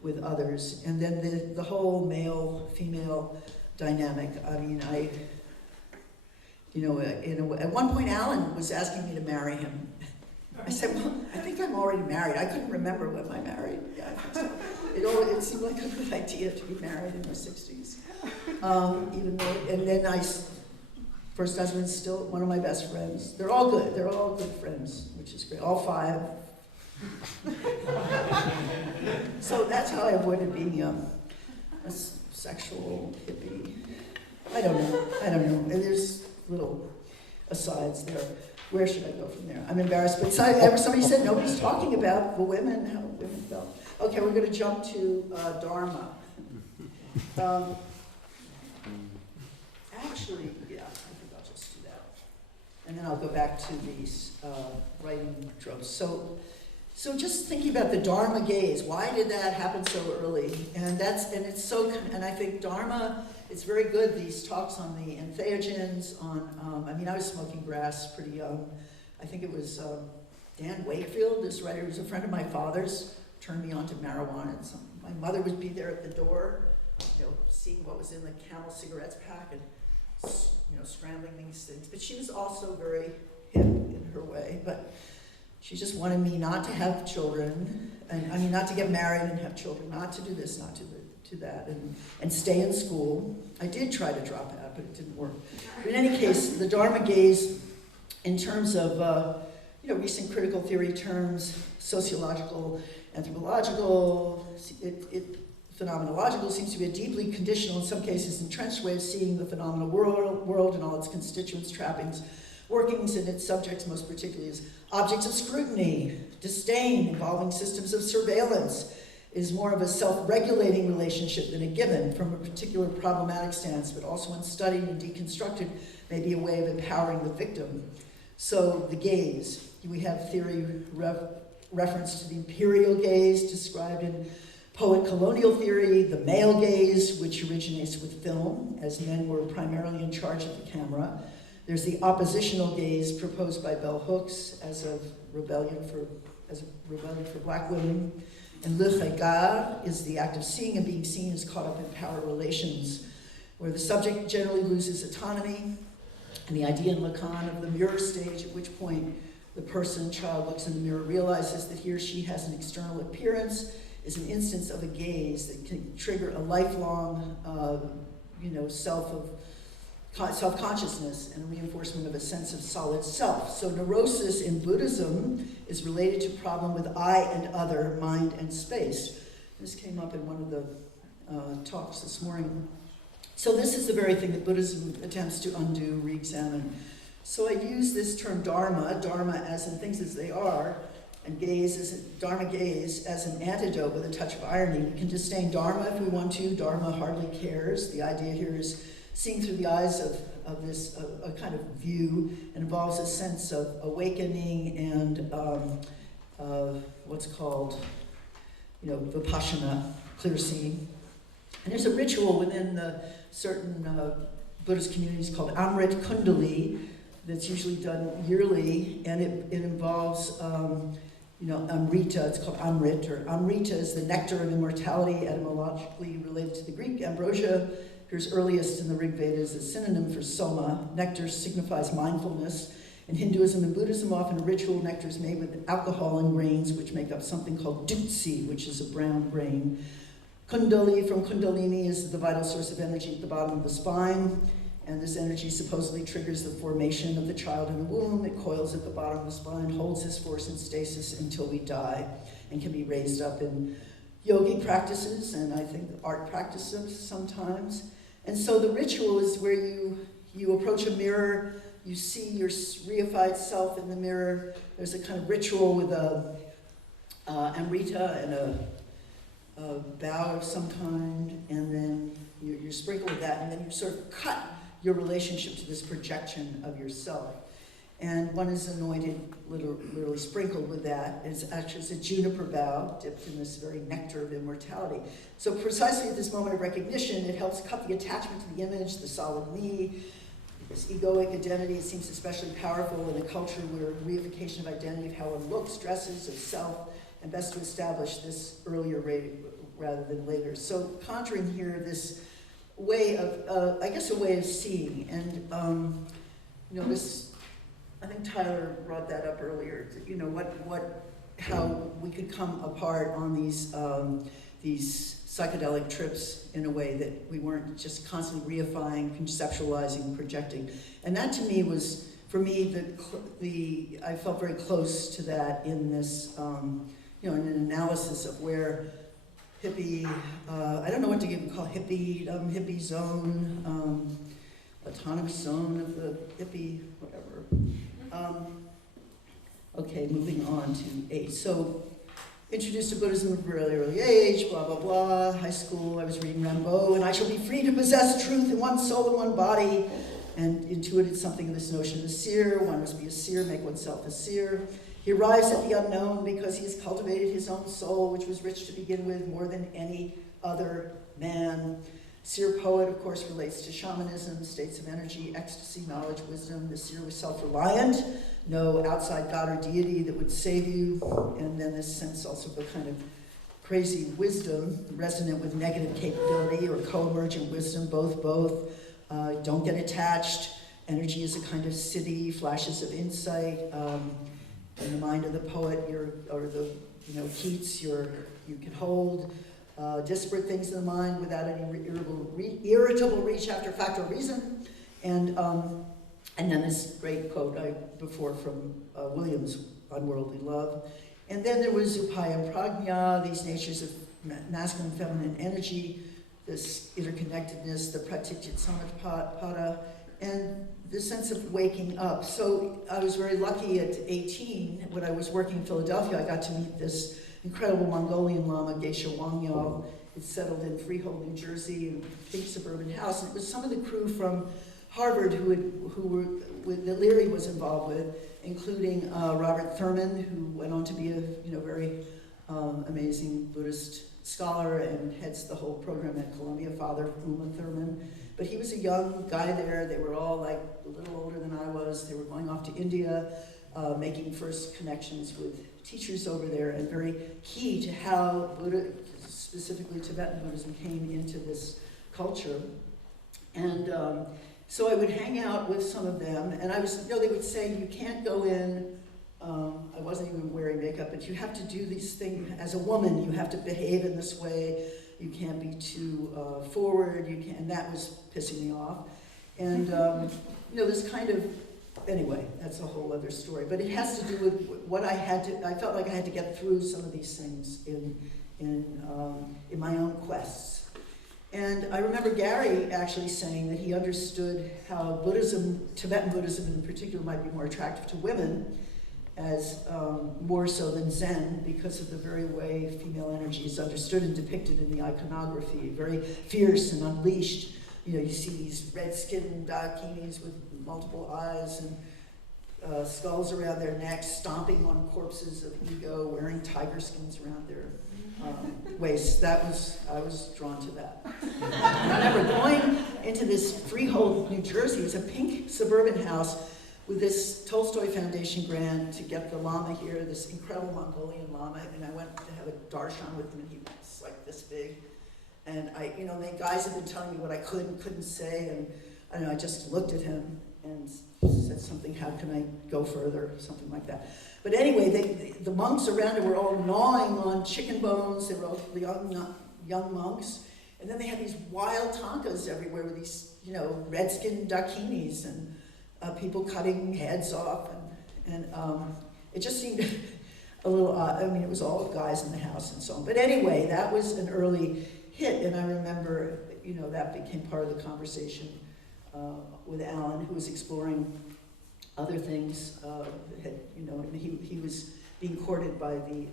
with others, and then the whole male-female dynamic. I mean, at one point, Allen was asking me to marry him. I said, well, I think I'm already married. I couldn't remember when I married. Yeah, I think so. It seemed like a good idea to be married in the 60s. Even though, and then first husband's still one of my best friends. They're all good. They're all good friends, which is great. All 5. So that's how I avoided being a sexual hippie. I don't know. And there's little asides there. Where should I go from there? I'm embarrassed, but somebody said nobody's talking about the women, how women felt. Okay, we're going to jump to Dharma. Actually, yeah, I think I'll just do that. And then I'll go back to these writing tropes. So just thinking about the Dharma gaze, why did that happen so early? And I think Dharma, it's very good, these talks on the entheogens, I was smoking grass pretty young. I think it was Dan Wakefield, this writer who's a friend of my father's, turned me on to marijuana. And my mother would be there at the door, seeing what was in the Camel cigarettes pack and, scrambling these things. But she was also very hip in her way. But she just wanted me not to have children, not to get married and have children, not to do this, not to do that, and stay in school. I did try to drop out, but it didn't work. But in any case, the Dharma gaze, in terms of recent critical theory terms, sociological, anthropological, phenomenological, seems to be a deeply conditional, in some cases entrenched way of seeing the phenomenal world and all its constituents, trappings, workings, and its subjects, most particularly as objects of scrutiny, disdain, involving systems of surveillance, is more of a self-regulating relationship than a given from a particular problematic stance, but also when studied and deconstructed may be a way of empowering the victim. So the gaze, we have theory reference to the Imperial Gaze described in poet colonial theory, the male gaze, which originates with film, as men were primarily in charge of the camera. There's the oppositional gaze proposed by bell hooks as a rebellion for black women. And le regard is the act of seeing, and being seen is caught up in power relations, where the subject generally loses autonomy, and the idea in Lacan of the mirror stage, at which point the child looks in the mirror, realizes that he or she has an external appearance, is an instance of a gaze that can trigger a lifelong, self-consciousness and a reinforcement of a sense of solid self. So neurosis in Buddhism is related to problem with I and other, mind and space. This came up in one of the talks this morning. So this is the very thing that Buddhism attempts to undo, re-examine. So I use this term dharma as in things as they are, and dharma gaze as an antidote with a touch of irony. We can disdain dharma if we want to. Dharma hardly cares. The idea here is seeing through the eyes of this a kind of view, and involves a sense of awakening and what's called, vipassana, clear seeing. And there's a ritual within the certain Buddhist communities called Amrit Kundali that's usually done yearly, and it involves Amrita. It's called Amrit, or Amrita is the nectar of immortality, etymologically related to the Greek. Ambrosia appears earliest in the Rig Veda as a synonym for soma. Nectar signifies mindfulness. In Hinduism and Buddhism, often a ritual nectar is made with alcohol and grains, which make up something called dutsi, which is a brown grain. Kundali from Kundalini is the vital source of energy at the bottom of the spine, and this energy supposedly triggers the formation of the child in the womb. It coils at the bottom of the spine, holds this force in stasis until we die, and can be raised up in yogic practices, and I think art practices sometimes. And so the ritual is where you approach a mirror, you see your reified self in the mirror. There's a kind of ritual with a amrita and a bow of some kind, and then you're sprinkled with that, and then you sort of cut your relationship to this projection of yourself. And one is anointed, literally sprinkled with that. It's actually a juniper bough dipped in this very nectar of immortality. So precisely at this moment of recognition, it helps cut the attachment to the image, the solid me. This egoic identity, it seems especially powerful in a culture where reification of identity, of how one looks, dresses, of self, and best to establish this earlier rather than later. So conjuring here this way of, I guess a way of seeing. And this, I think Tyler brought that up earlier, how we could come apart on these psychedelic trips in a way that we weren't just constantly reifying, conceptualizing, projecting. And that to me was, for me, I felt very close to that in this, in an analysis of where hippie, I don't know what to call hippie, hippie zone, autonomous zone of the hippie, whatever. Okay, moving on to 8. So, introduced to Buddhism at a very early age, blah, blah, blah. High school, I was reading Rimbaud, and I shall be free to possess truth in one soul and one body, and intuited something of this notion of a seer. One must be a seer, make oneself a seer. He arrives at the unknown because he has cultivated his own soul, which was rich to begin with, more than any other man. Seer poet, of course, relates to shamanism, states of energy, ecstasy, knowledge, wisdom. The seer was self-reliant, no outside god or deity that would save you, and then this sense also of a kind of crazy wisdom, resonant with negative capability or co-emergent wisdom, both. Don't get attached. Energy is a kind of city, flashes of insight. In the mind of the poet, Keats, you can hold disparate things in the mind without any irritable reach after fact or reason. And then this great quote before from Williams, Unworldly Love. And then there was upaya prajna, these natures of masculine and feminine energy, this interconnectedness, the pratyajit samutpada, and the sense of waking up. So I was very lucky at 18, when I was working in Philadelphia, I got to meet this incredible Mongolian Lama, Geshe Wangyal. It's settled in Freehold, New Jersey, in a big suburban house. And it was some of the crew from Harvard that Leary was involved with, including Robert Thurman, who went on to be a very amazing Buddhist scholar and heads the whole program at Columbia, Father Uma Thurman. But he was a young guy there. They were all like a little older than I was. They were going off to India, making first connections with teachers over there, and very key to how Buddha, specifically Tibetan Buddhism, came into this culture. And so I would hang out with some of them, and they would say, you can't go in, I wasn't even wearing makeup, but you have to do these things as a woman. You have to behave in this way. You can't be too forward. And that was pissing me off. And this kind of, anyway, that's a whole other story. But it has to do with what I felt like I had to get through some of these things in my own quests. And I remember Gary actually saying that he understood how Buddhism, Tibetan Buddhism in particular, might be more attractive to women, as more so than Zen, because of the very way female energy is understood and depicted in the iconography, very fierce and unleashed. You see these red-skinned dakinis with multiple eyes and skulls around their necks, stomping on corpses of ego, wearing tiger skins around their waists. I was drawn to that. I remember going into this Freehold, New Jersey. It was a pink suburban house with this Tolstoy Foundation grant to get the Lama here, this incredible Mongolian Lama, and I went to have a darshan with him, and he was like this big. And the guys had been telling me what I could and couldn't say, and I just looked at him, and said something, how can I go further, something like that. But anyway, the monks around it were all gnawing on chicken bones. They were all young monks. And then they had these wild tankas everywhere with these, red-skinned dakinis and people cutting heads off. And it just seemed a little odd. I mean, it was all guys in the house and so on. But anyway, that was an early hit. And I remember, that became part of the conversation with Allen, who was exploring other things. And he was being courted by the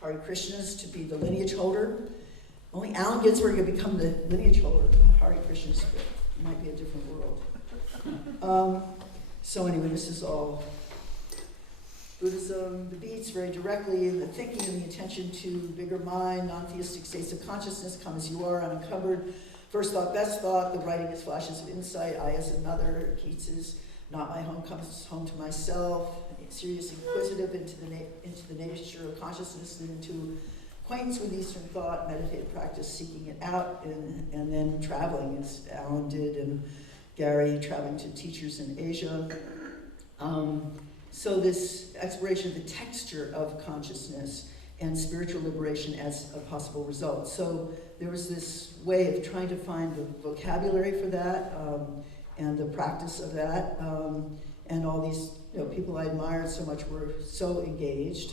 Hare Krishnas to be the lineage holder. Only Allen Ginsberg had become the lineage holder. Hare Krishnas, but it might be a different world. So anyway, this is all Buddhism. The beats very directly, the thinking and the attention to bigger mind, non-theistic states of consciousness, come as you are, unencumbered. First thought, best thought, the writing is flashes of insight, I as another, Keats's not my home comes home to myself, serious inquisitive into the nature of consciousness and into acquaintance with Eastern thought, meditative practice, seeking it out, and then traveling, as Allen did, and Gary traveling to teachers in Asia. So this exploration of the texture of consciousness and spiritual liberation as a possible result. So there was this way of trying to find the vocabulary for that, and the practice of that, and all these people I admired so much were so engaged.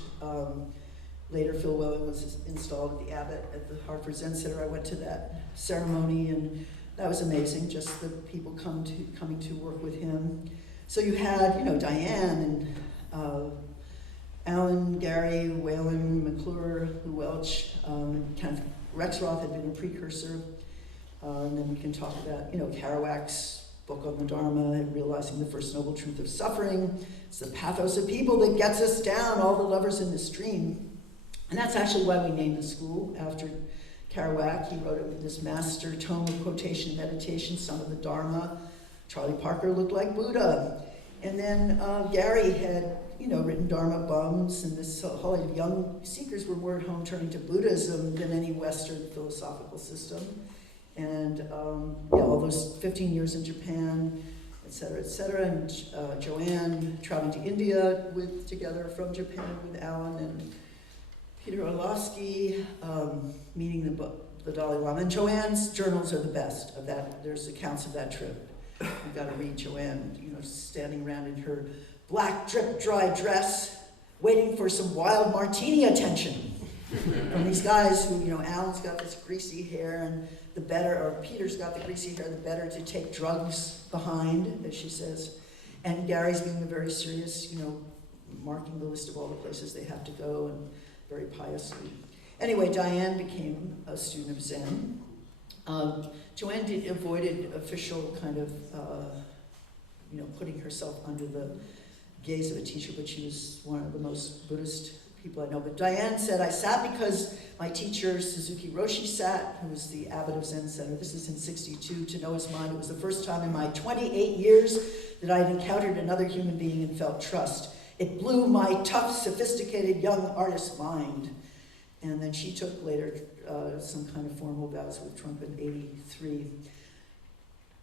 Later, Phil Whelan was installed at the Abbot at the Hartford Zen Center. I went to that ceremony, and that was amazing, just the people coming to work with him. So you had, Diane and Allen, Gary, Whalen, McClure, Lou Welch, Kenneth Rexroth had been a precursor. And then we can talk about, Kerouac's book on the Dharma, realizing the first noble truth of suffering. It's the pathos of people that gets us down, all the lovers in the stream. And that's actually why we named the school after Kerouac. He wrote this master tome of quotation meditation, Son of the Dharma. Charlie Parker looked like Buddha. And then Gary had, written Dharma bums, and this whole young seekers were more at home turning to Buddhism than any Western philosophical system. And all those 15 years in Japan, et cetera, and Joanne traveling to India together from Japan with Allen, and Peter Orlovsky meeting the Dalai Lama. And Joanne's journals are the best of that. There's accounts of that trip. You've got to read Joanne, standing around in her black drip dry dress, waiting for some wild martini attention from these guys who, Alan's got this greasy hair, and Peter's got the greasy hair, the better to take drugs behind, as she says. And Gary's being very serious, marking the list of all the places they have to go, and very piously. Anyway, Diane became a student of Zen. Joanne avoided official kind of, putting herself under the gaze of a teacher, but she was one of the most Buddhist people I know. But Diane said, I sat because my teacher, Suzuki Roshi, sat, who was the abbot of Zen Center. This is in 62, to know his mind. It was the first time in my 28 years that I had encountered another human being and felt trust. It blew my tough, sophisticated young artist mind. And then she took later some kind of formal vows with Trump in 83.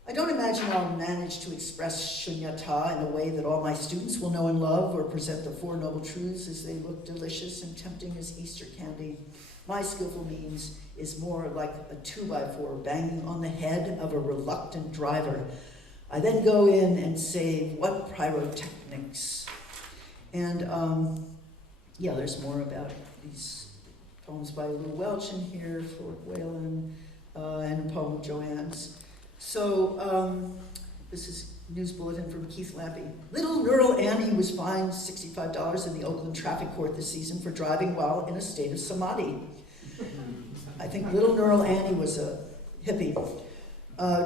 I don't imagine I'll manage to express shunyata in a way that all my students will know and love, or present the Four Noble Truths as they look delicious and tempting as Easter candy. My skillful means is more like a 2x4 banging on the head of a reluctant driver. I then go in and say, what pyrotechnics? And there's more about these poems by Lou Welch in here, Philip Whalen, and a poem of Joanne's. So this is news bulletin from Keith Lampy. Little Neural Annie was fined $65 in the Oakland traffic court this season for driving while in a state of samadhi. I think Little Neural Annie was a hippie.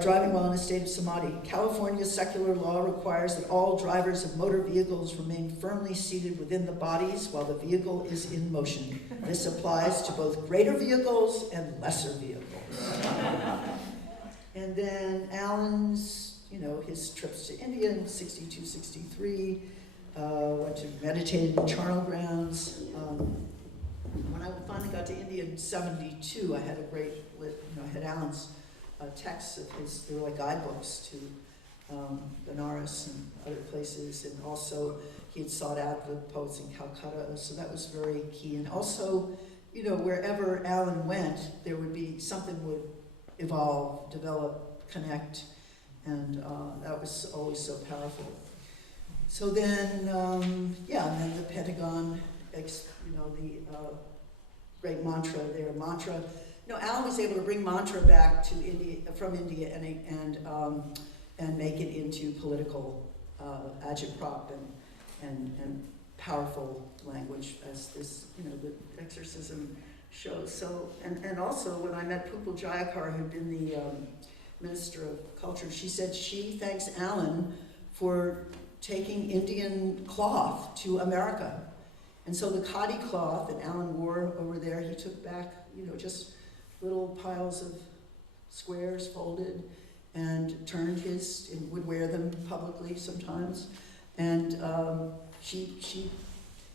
Driving while in a state of samadhi. California's secular law requires that all drivers of motor vehicles remain firmly seated within the bodies while the vehicle is in motion. This applies to both greater vehicles and lesser vehicles. And then Allen's, his trips to India in 62, 63, went to meditate in charnel grounds. When I finally got to India in 72, I had I had Allen's texts of his, they were like guidebooks to Benares and other places, and also he had sought out the poets in Calcutta, so that was very key. And also, you know, wherever Allen went, there would be, something would evolve, develop, connect, and that was always so powerful. So then, and then the Pentagon, the great mantra there. Mantra, you know, Allen was able to bring mantra back to India, from India, and make it into political agitprop and powerful language, as this, you know, the exorcism shows. So, and also when I met Pupil Jayakar, who'd been the Minister of Culture, she said she thanks Allen for taking Indian cloth to America. And so the khadi cloth that Allen wore over there, he took back, you know, just little piles of squares folded, and turned his, and would wear them publicly sometimes. And she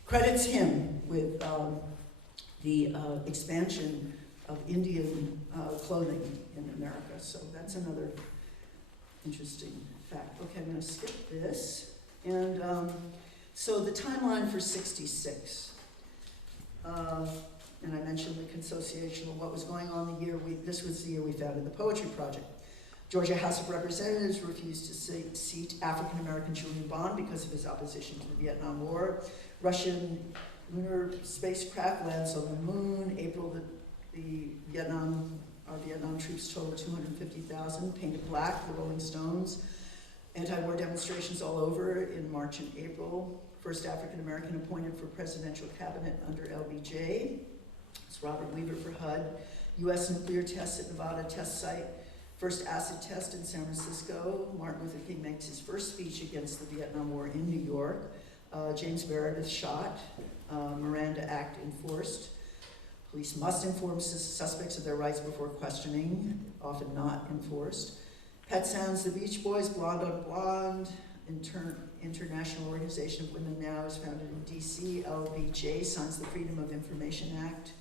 credits him with the expansion of Indian clothing in America. So that's another interesting fact. Okay, I'm going to skip this. And so the timeline for 66. And I mentioned the consociation of what was going on the year this was the year we founded the Poetry Project. Georgia House of Representatives refused to seat African-American Julian Bond because of his opposition to the Vietnam War. Russian lunar spacecraft lands on the moon. April, our Vietnam troops totaled 250,000, painted black, the Rolling Stones. Anti-war demonstrations all over in March and April. First African-American appointed for presidential cabinet under LBJ. It's Robert Weaver for HUD. U.S. nuclear tests at Nevada test site. First acid test in San Francisco. Martin Luther King makes his first speech against the Vietnam War in New York. James Barrett is shot. Miranda Act enforced. Police must inform suspects of their rights before questioning, often not enforced. Pet Sounds, the Beach Boys, Blonde on Blonde. International Organization of Women Now is founded in D.C. LBJ signs the Freedom of Information Act.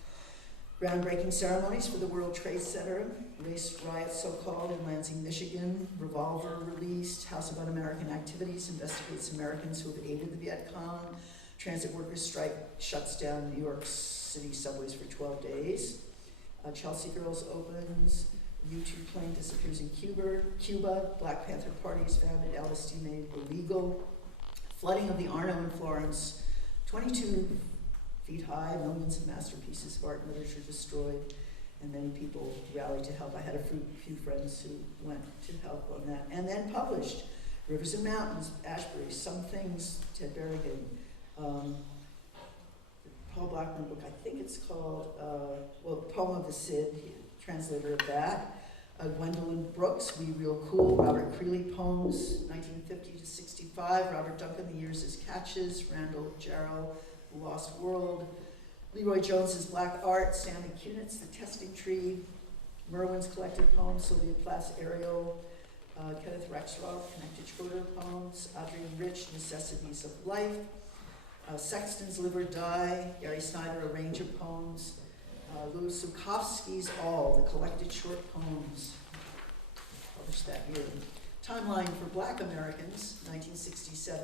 Groundbreaking ceremonies for the World Trade Center. Race riots, so-called, in Lansing, Michigan. Revolver released. House of Un-American Activities investigates Americans who have aided the Viet Cong. Transit workers strike shuts down New York City subways for 12 days. Chelsea Girls opens. U-2 plane disappears in Cuba. Black Panther Party is founded. LSD made illegal. Flooding of the Arno in Florence. 22 feet high, millions of masterpieces of art and literature destroyed, and many people rallied to help. I had a few friends who went to help on that. And then published Rivers and Mountains, Ashbury, Some Things, Ted Berrigan, Paul Blackman book, I think it's called, Poem of the Cid, translator of that. Gwendolyn Brooks, We Real Cool, Robert Creeley poems, 1950 to 65, Robert Duncan, The Years as Catches, Randall Jarrell, The Lost World, Leroy Jones's Black Art, Stanley Kunitz, The Testing Tree, Merwin's collected poems, Sylvia Plath's Ariel, Kenneth Rexroth, Connected Shorter poems, Adrian Rich, Necessities of Life, Sexton's Live or Die, Gary Snyder, A Range of Poems, Louis Zukowski's All, The Collected Short Poems, published that year. Timeline for Black Americans, 1967.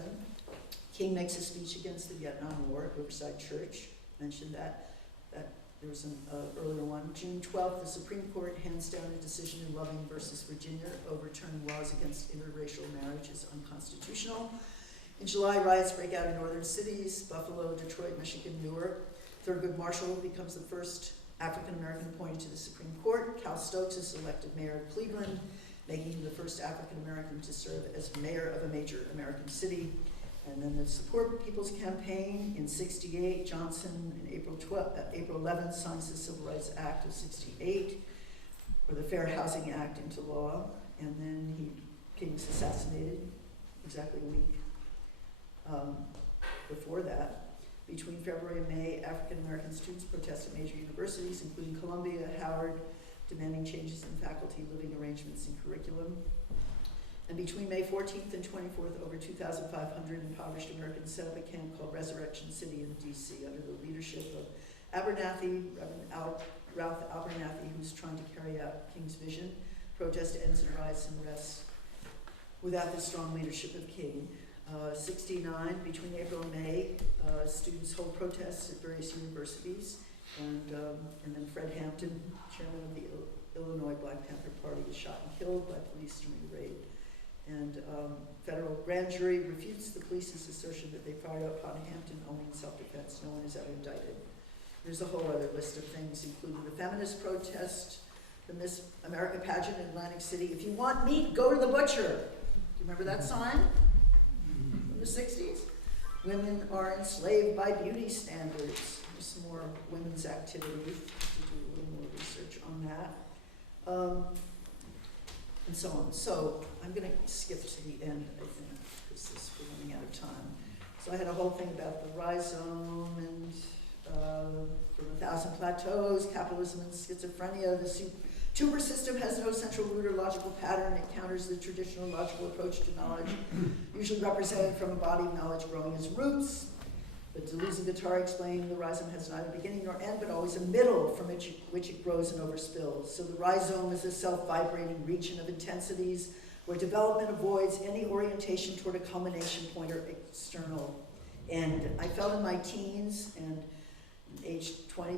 King makes a speech against the Vietnam War at Riverside Church. Mentioned that there was an earlier one. June 12th, the Supreme Court hands down a decision in Loving versus Virginia, overturning laws against interracial marriage as unconstitutional. In July, riots break out in northern cities, Buffalo, Detroit, Michigan, Newark. Thurgood Marshall becomes the first African-American appointed to the Supreme Court. Cal Stokes is elected mayor of Cleveland, making him the first African-American to serve as mayor of a major American city. And then the Support People's Campaign in 68, Johnson in April 11th signs the Civil Rights Act of 68, or the Fair Housing Act into law, and then King's assassinated exactly a week before that. Between February and May, African-American students protest at major universities, including Columbia, Howard, demanding changes in faculty living arrangements and curriculum. And between May 14th and 24th, over 2,500 impoverished Americans set up a camp called Resurrection City in D.C. under the leadership of Abernathy, Reverend Ralph Abernathy, who's trying to carry out King's vision. Protest ends in riots and arrests. without the strong leadership of King. 69, between April and May, students hold protests at various universities, and then Fred Hampton, chairman of the Illinois Black Panther Party, is shot and killed by police during a raid. And federal grand jury refutes the police's assertion that they fired upon Hampton only in self-defense. No one is ever indicted. There's a whole other list of things, including the feminist protest, the Miss America pageant in Atlantic City. If you want meat, go to the butcher. Do you remember that sign from the 60s? Women are enslaved by beauty standards. There's some more women's activity to do a little more research on that. And so on. So I'm going to skip to the end, I think, because we're running out of time. So I had a whole thing about the rhizome and from 1,000 plateaus, capitalism and schizophrenia. The tuber system has no central root or logical pattern. It counters the traditional logical approach to knowledge, usually represented from a body of knowledge growing as roots. But Deleuze and Guattari explain the rhizome has neither beginning nor end, but always a middle from which it grows and overspills. So the rhizome is a self-vibrating region of intensities where development avoids any orientation toward a culmination point or external end. I felt in my teens and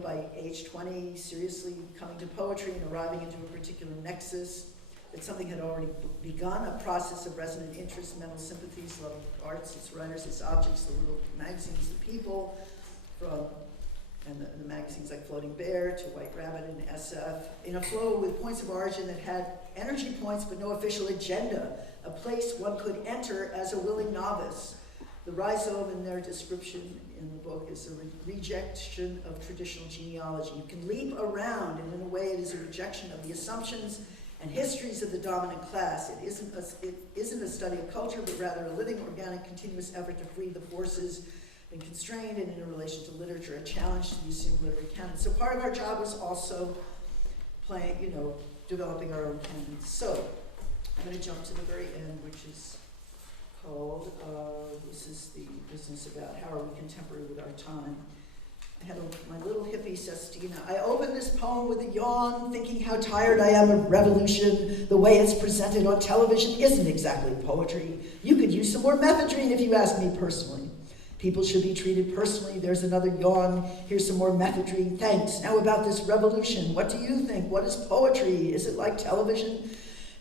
by age 20, seriously coming to poetry and arriving into a particular nexus, that something had already begun, a process of resonant interests, mental sympathies, love of arts, its writers, its objects, the little magazines, the people, and the magazines like Floating Bear to White Rabbit and SF, in a flow with points of origin that had energy points but no official agenda, a place one could enter as a willing novice. The rhizome in their description in the book is a rejection of traditional genealogy. You can leap around, and in a way it is a rejection of the assumptions and histories of the dominant class. It isn't a study of culture, but rather a living, organic, continuous effort to free the forces and constrained and in a relation to literature, a challenge to the assumed literary canon. So part of our job was also developing our own canons. So I'm going to jump to the very end, which is called, this is the business about how are we contemporary with our time. I had my little hippie sestina. I opened this poem with a yawn, thinking how tired I am of revolution. The way it's presented on television isn't exactly poetry. You could use some more methadrine if you ask me personally. People should be treated personally. There's another yawn. Here's some more methadrine. Thanks. Now about this revolution. What do you think? What is poetry? Is it like television?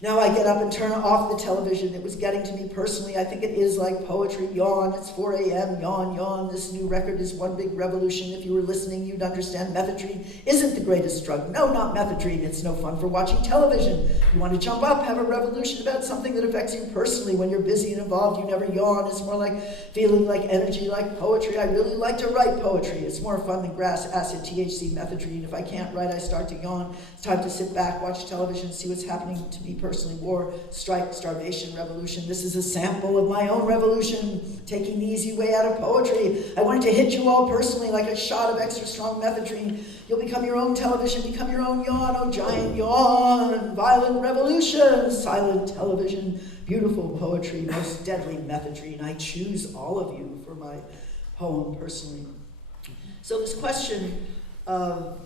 Now I get up and turn off the television. It was getting to me personally. I think it is like poetry. Yawn. It's 4 a.m. Yawn, yawn. This new record is one big revolution. If you were listening, you'd understand methadrine isn't the greatest drug. No, not methadrine. It's no fun for watching television. You want to jump up, have a revolution about something that affects you personally. When you're busy and involved, you never yawn. It's more like feeling like energy, like poetry. I really like to write poetry. It's more fun than grass, acid, THC, methadrine. If I can't write, I start to yawn. It's time to sit back, watch television, see what's happening to me personally. War, strike, starvation, revolution. This is a sample of my own revolution, taking the easy way out of poetry. I wanted to hit you all personally like a shot of extra strong methadrine. You'll become your own television, become your own yawn, oh giant yawn, violent revolution, silent television, beautiful poetry, most deadly methadrine. I choose all of you for my poem personally. So this question of,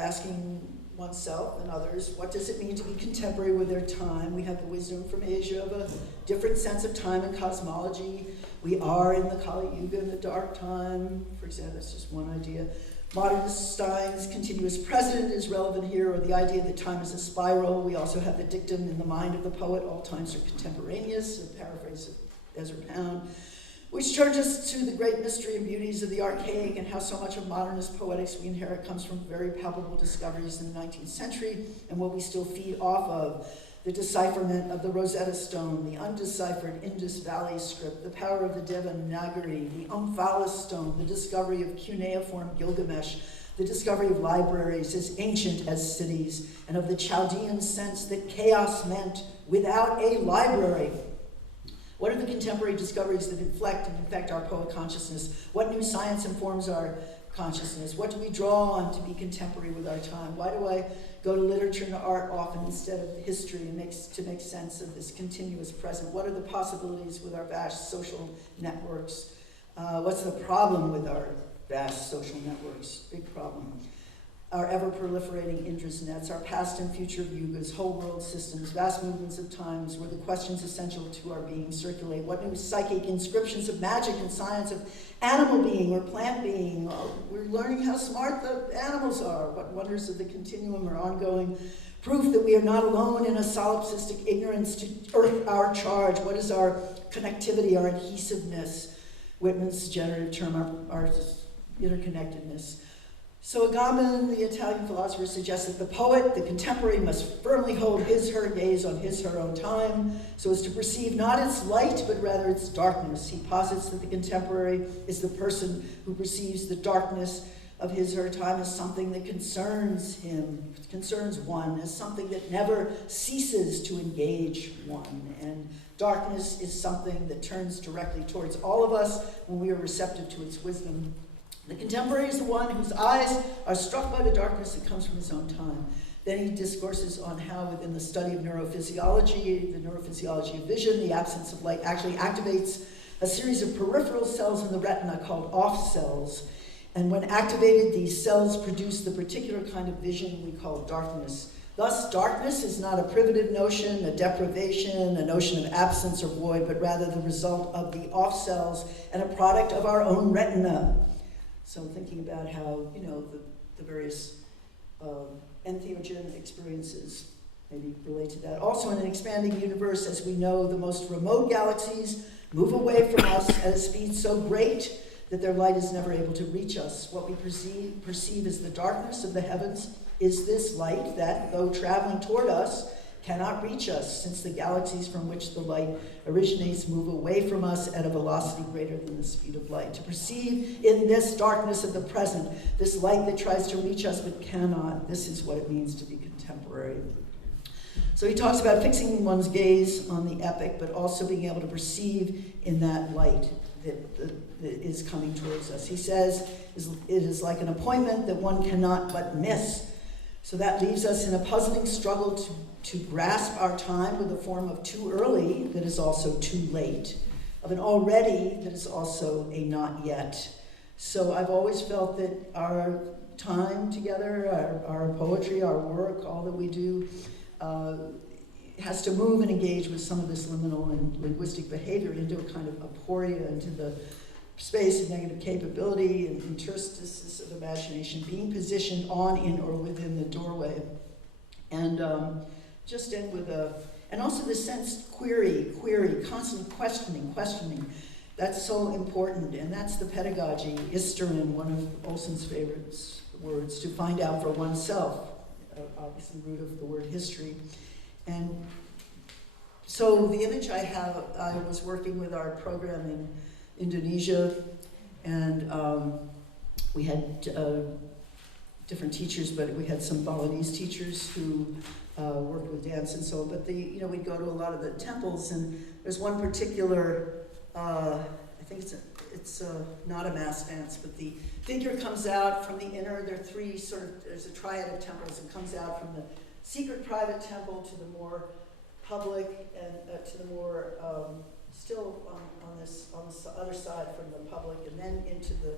asking oneself and others, what does it mean to be contemporary with their time? We have the wisdom from Asia of a different sense of time and cosmology. We are in the Kali Yuga, in the dark time. For example, that's just one idea. Modernist Stein's continuous present is relevant here, or the idea that time is a spiral. We also have the dictum in the mind of the poet, all times are contemporaneous, a paraphrase of Ezra Pound, which turns us to the great mystery and beauties of the archaic and how so much of modernist poetics we inherit comes from very palpable discoveries in the 19th century and what we still feed off of. The decipherment of the Rosetta Stone, the undeciphered Indus Valley script, the power of the Devanagari, the Umphala Stone, the discovery of cuneiform Gilgamesh, the discovery of libraries as ancient as cities, and of the Chaldean sense that chaos meant without a library. What are the contemporary discoveries that inflect and infect our poet consciousness? What new science informs our consciousness? What do we draw on to be contemporary with our time? Why do I go to literature and art often instead of history to make sense of this continuous present? What are the possibilities with our vast social networks? What's the problem with our vast social networks? Big problem. our ever-proliferating Indra's nets, our past and future yugas, whole world systems, vast movements of times where the questions essential to our being circulate. What new psychic inscriptions of magic and science of animal being or plant being? We're learning how smart the animals are. What wonders of the continuum are ongoing proof that we are not alone in a solipsistic ignorance to earth our charge. What is our connectivity, our adhesiveness? Whitman's generative term, our interconnectedness. So Agamben, the Italian philosopher, suggests that the poet, the contemporary, must firmly hold his/her gaze on his/her own time, so as to perceive not its light, but rather its darkness. He posits that the contemporary is the person who perceives the darkness of his/her time as something that concerns him, concerns one, as something that never ceases to engage one. And darkness is something that turns directly towards all of us when we are receptive to its wisdom. The contemporary is the one whose eyes are struck by the darkness that comes from his own time. Then he discourses on how within the study of neurophysiology, the neurophysiology of vision, the absence of light actually activates a series of peripheral cells in the retina called off cells. And when activated, these cells produce the particular kind of vision we call darkness. Thus, darkness is not a privative notion, a deprivation, a notion of absence or void, but rather the result of the off cells and a product of our own retina. So thinking about how, the various entheogen experiences maybe relate to that. Also in an expanding universe, as we know, the most remote galaxies move away from us at a speed so great that their light is never able to reach us. What we perceive as the darkness of the heavens is this light that, though traveling toward us, cannot reach us, since the galaxies from which the light originates move away from us at a velocity greater than the speed of light. To perceive in this darkness of the present, this light that tries to reach us but cannot, this is what it means to be contemporary. So he talks about fixing one's gaze on the epic, but also being able to perceive in that light that is coming towards us. He says it is like an appointment that one cannot but miss. So that leaves us in a puzzling struggle to grasp our time with a form of too early that is also too late, of an already that is also a not yet. So I've always felt that our time together, our poetry, our work, all that we do, has to move and engage with some of this liminal and linguistic behavior into a kind of aporia, into the space of negative capability and interstices of imagination, being positioned on, in, or within the doorway. And just end with and also the sense query, constantly questioning. That's so important, and that's the pedagogy, Isterin, one of Olson's favorite words, to find out for oneself, obviously root of the word history. And so the image I have, I was working with our program in Indonesia, and we had different teachers, but we had some Balinese teachers who worked with dance and so. But we'd go to a lot of the temples, and there's one particular, I think it's not a mass dance, but the figure comes out from the inner. There are three there's a triad of temples, and comes out from the secret private temple to the more public, and to the more still on this other side from the public, and then into the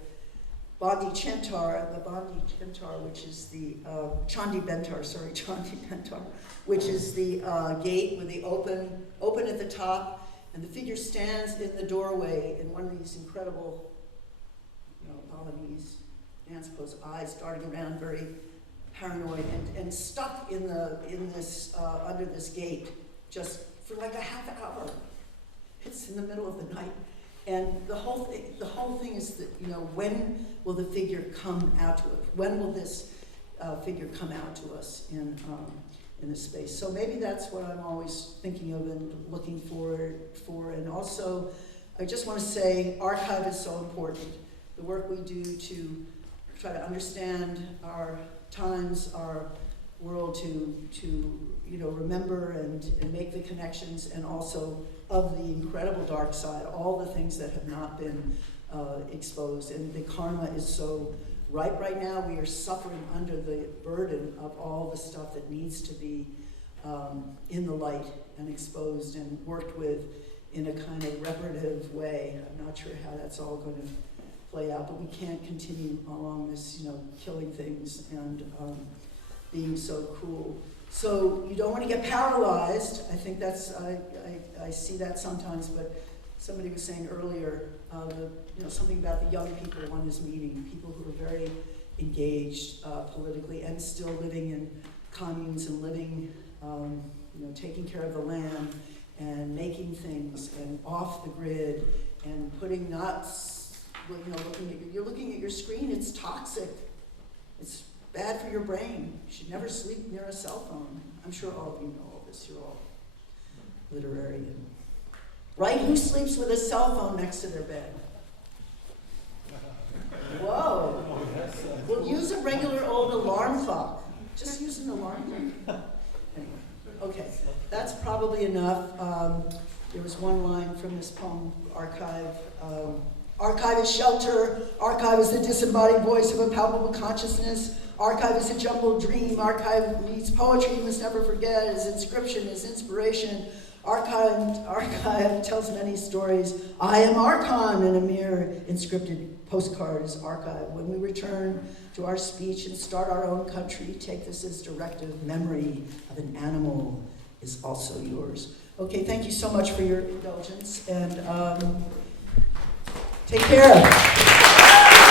Bandi Chentar, which is the Chandi Bentar, which is the gate with the open at the top, and the figure stands in the doorway in one of these incredible, Balinese dance pose, eyes darting around, very paranoid, and stuck in this under this gate just for like a half hour. It's in the middle of the night. And the whole thing is that, when will the figure come out to us? When will this figure come out to us in this space? So maybe that's what I'm always thinking of and looking for. And also, I just want to say, archive is so important. The work we do to try to understand our times, our world, to remember and make the connections, and also of the incredible dark side, all the things that have not been exposed. And the karma is so ripe right now. We are suffering under the burden of all the stuff that needs to be in the light and exposed and worked with in a kind of reparative way. I'm not sure how that's all going to play out, but we can't continue along this, killing things and being so cruel. So you don't want to get paralyzed. I think that's, I see that sometimes, but somebody was saying earlier, something about the young people one is meeting, people who are very engaged politically and still living in communes and living, taking care of the land and making things and off the grid and putting nuts, you're looking at your screen, it's toxic. It's bad for your brain. You should never sleep near a cell phone. I'm sure all of you know all this. You're all literary. Right? Who sleeps with a cell phone next to their bed? Whoa. Well, use a regular old alarm clock. Just use an alarm clock. Anyway, okay. That's probably enough. There was one line from this poem, Archive. Archive is shelter. Archive is the disembodied voice of a palpable consciousness. Archive is a jumbled dream. Archive needs poetry you must never forget. Is inscription, is inspiration. Archive tells many stories. I am Archon, and a mere inscripted postcard is archive. When we return to our speech and start our own country, take this as directive. Memory of an animal is also yours. Okay, thank you so much for your indulgence, and take care.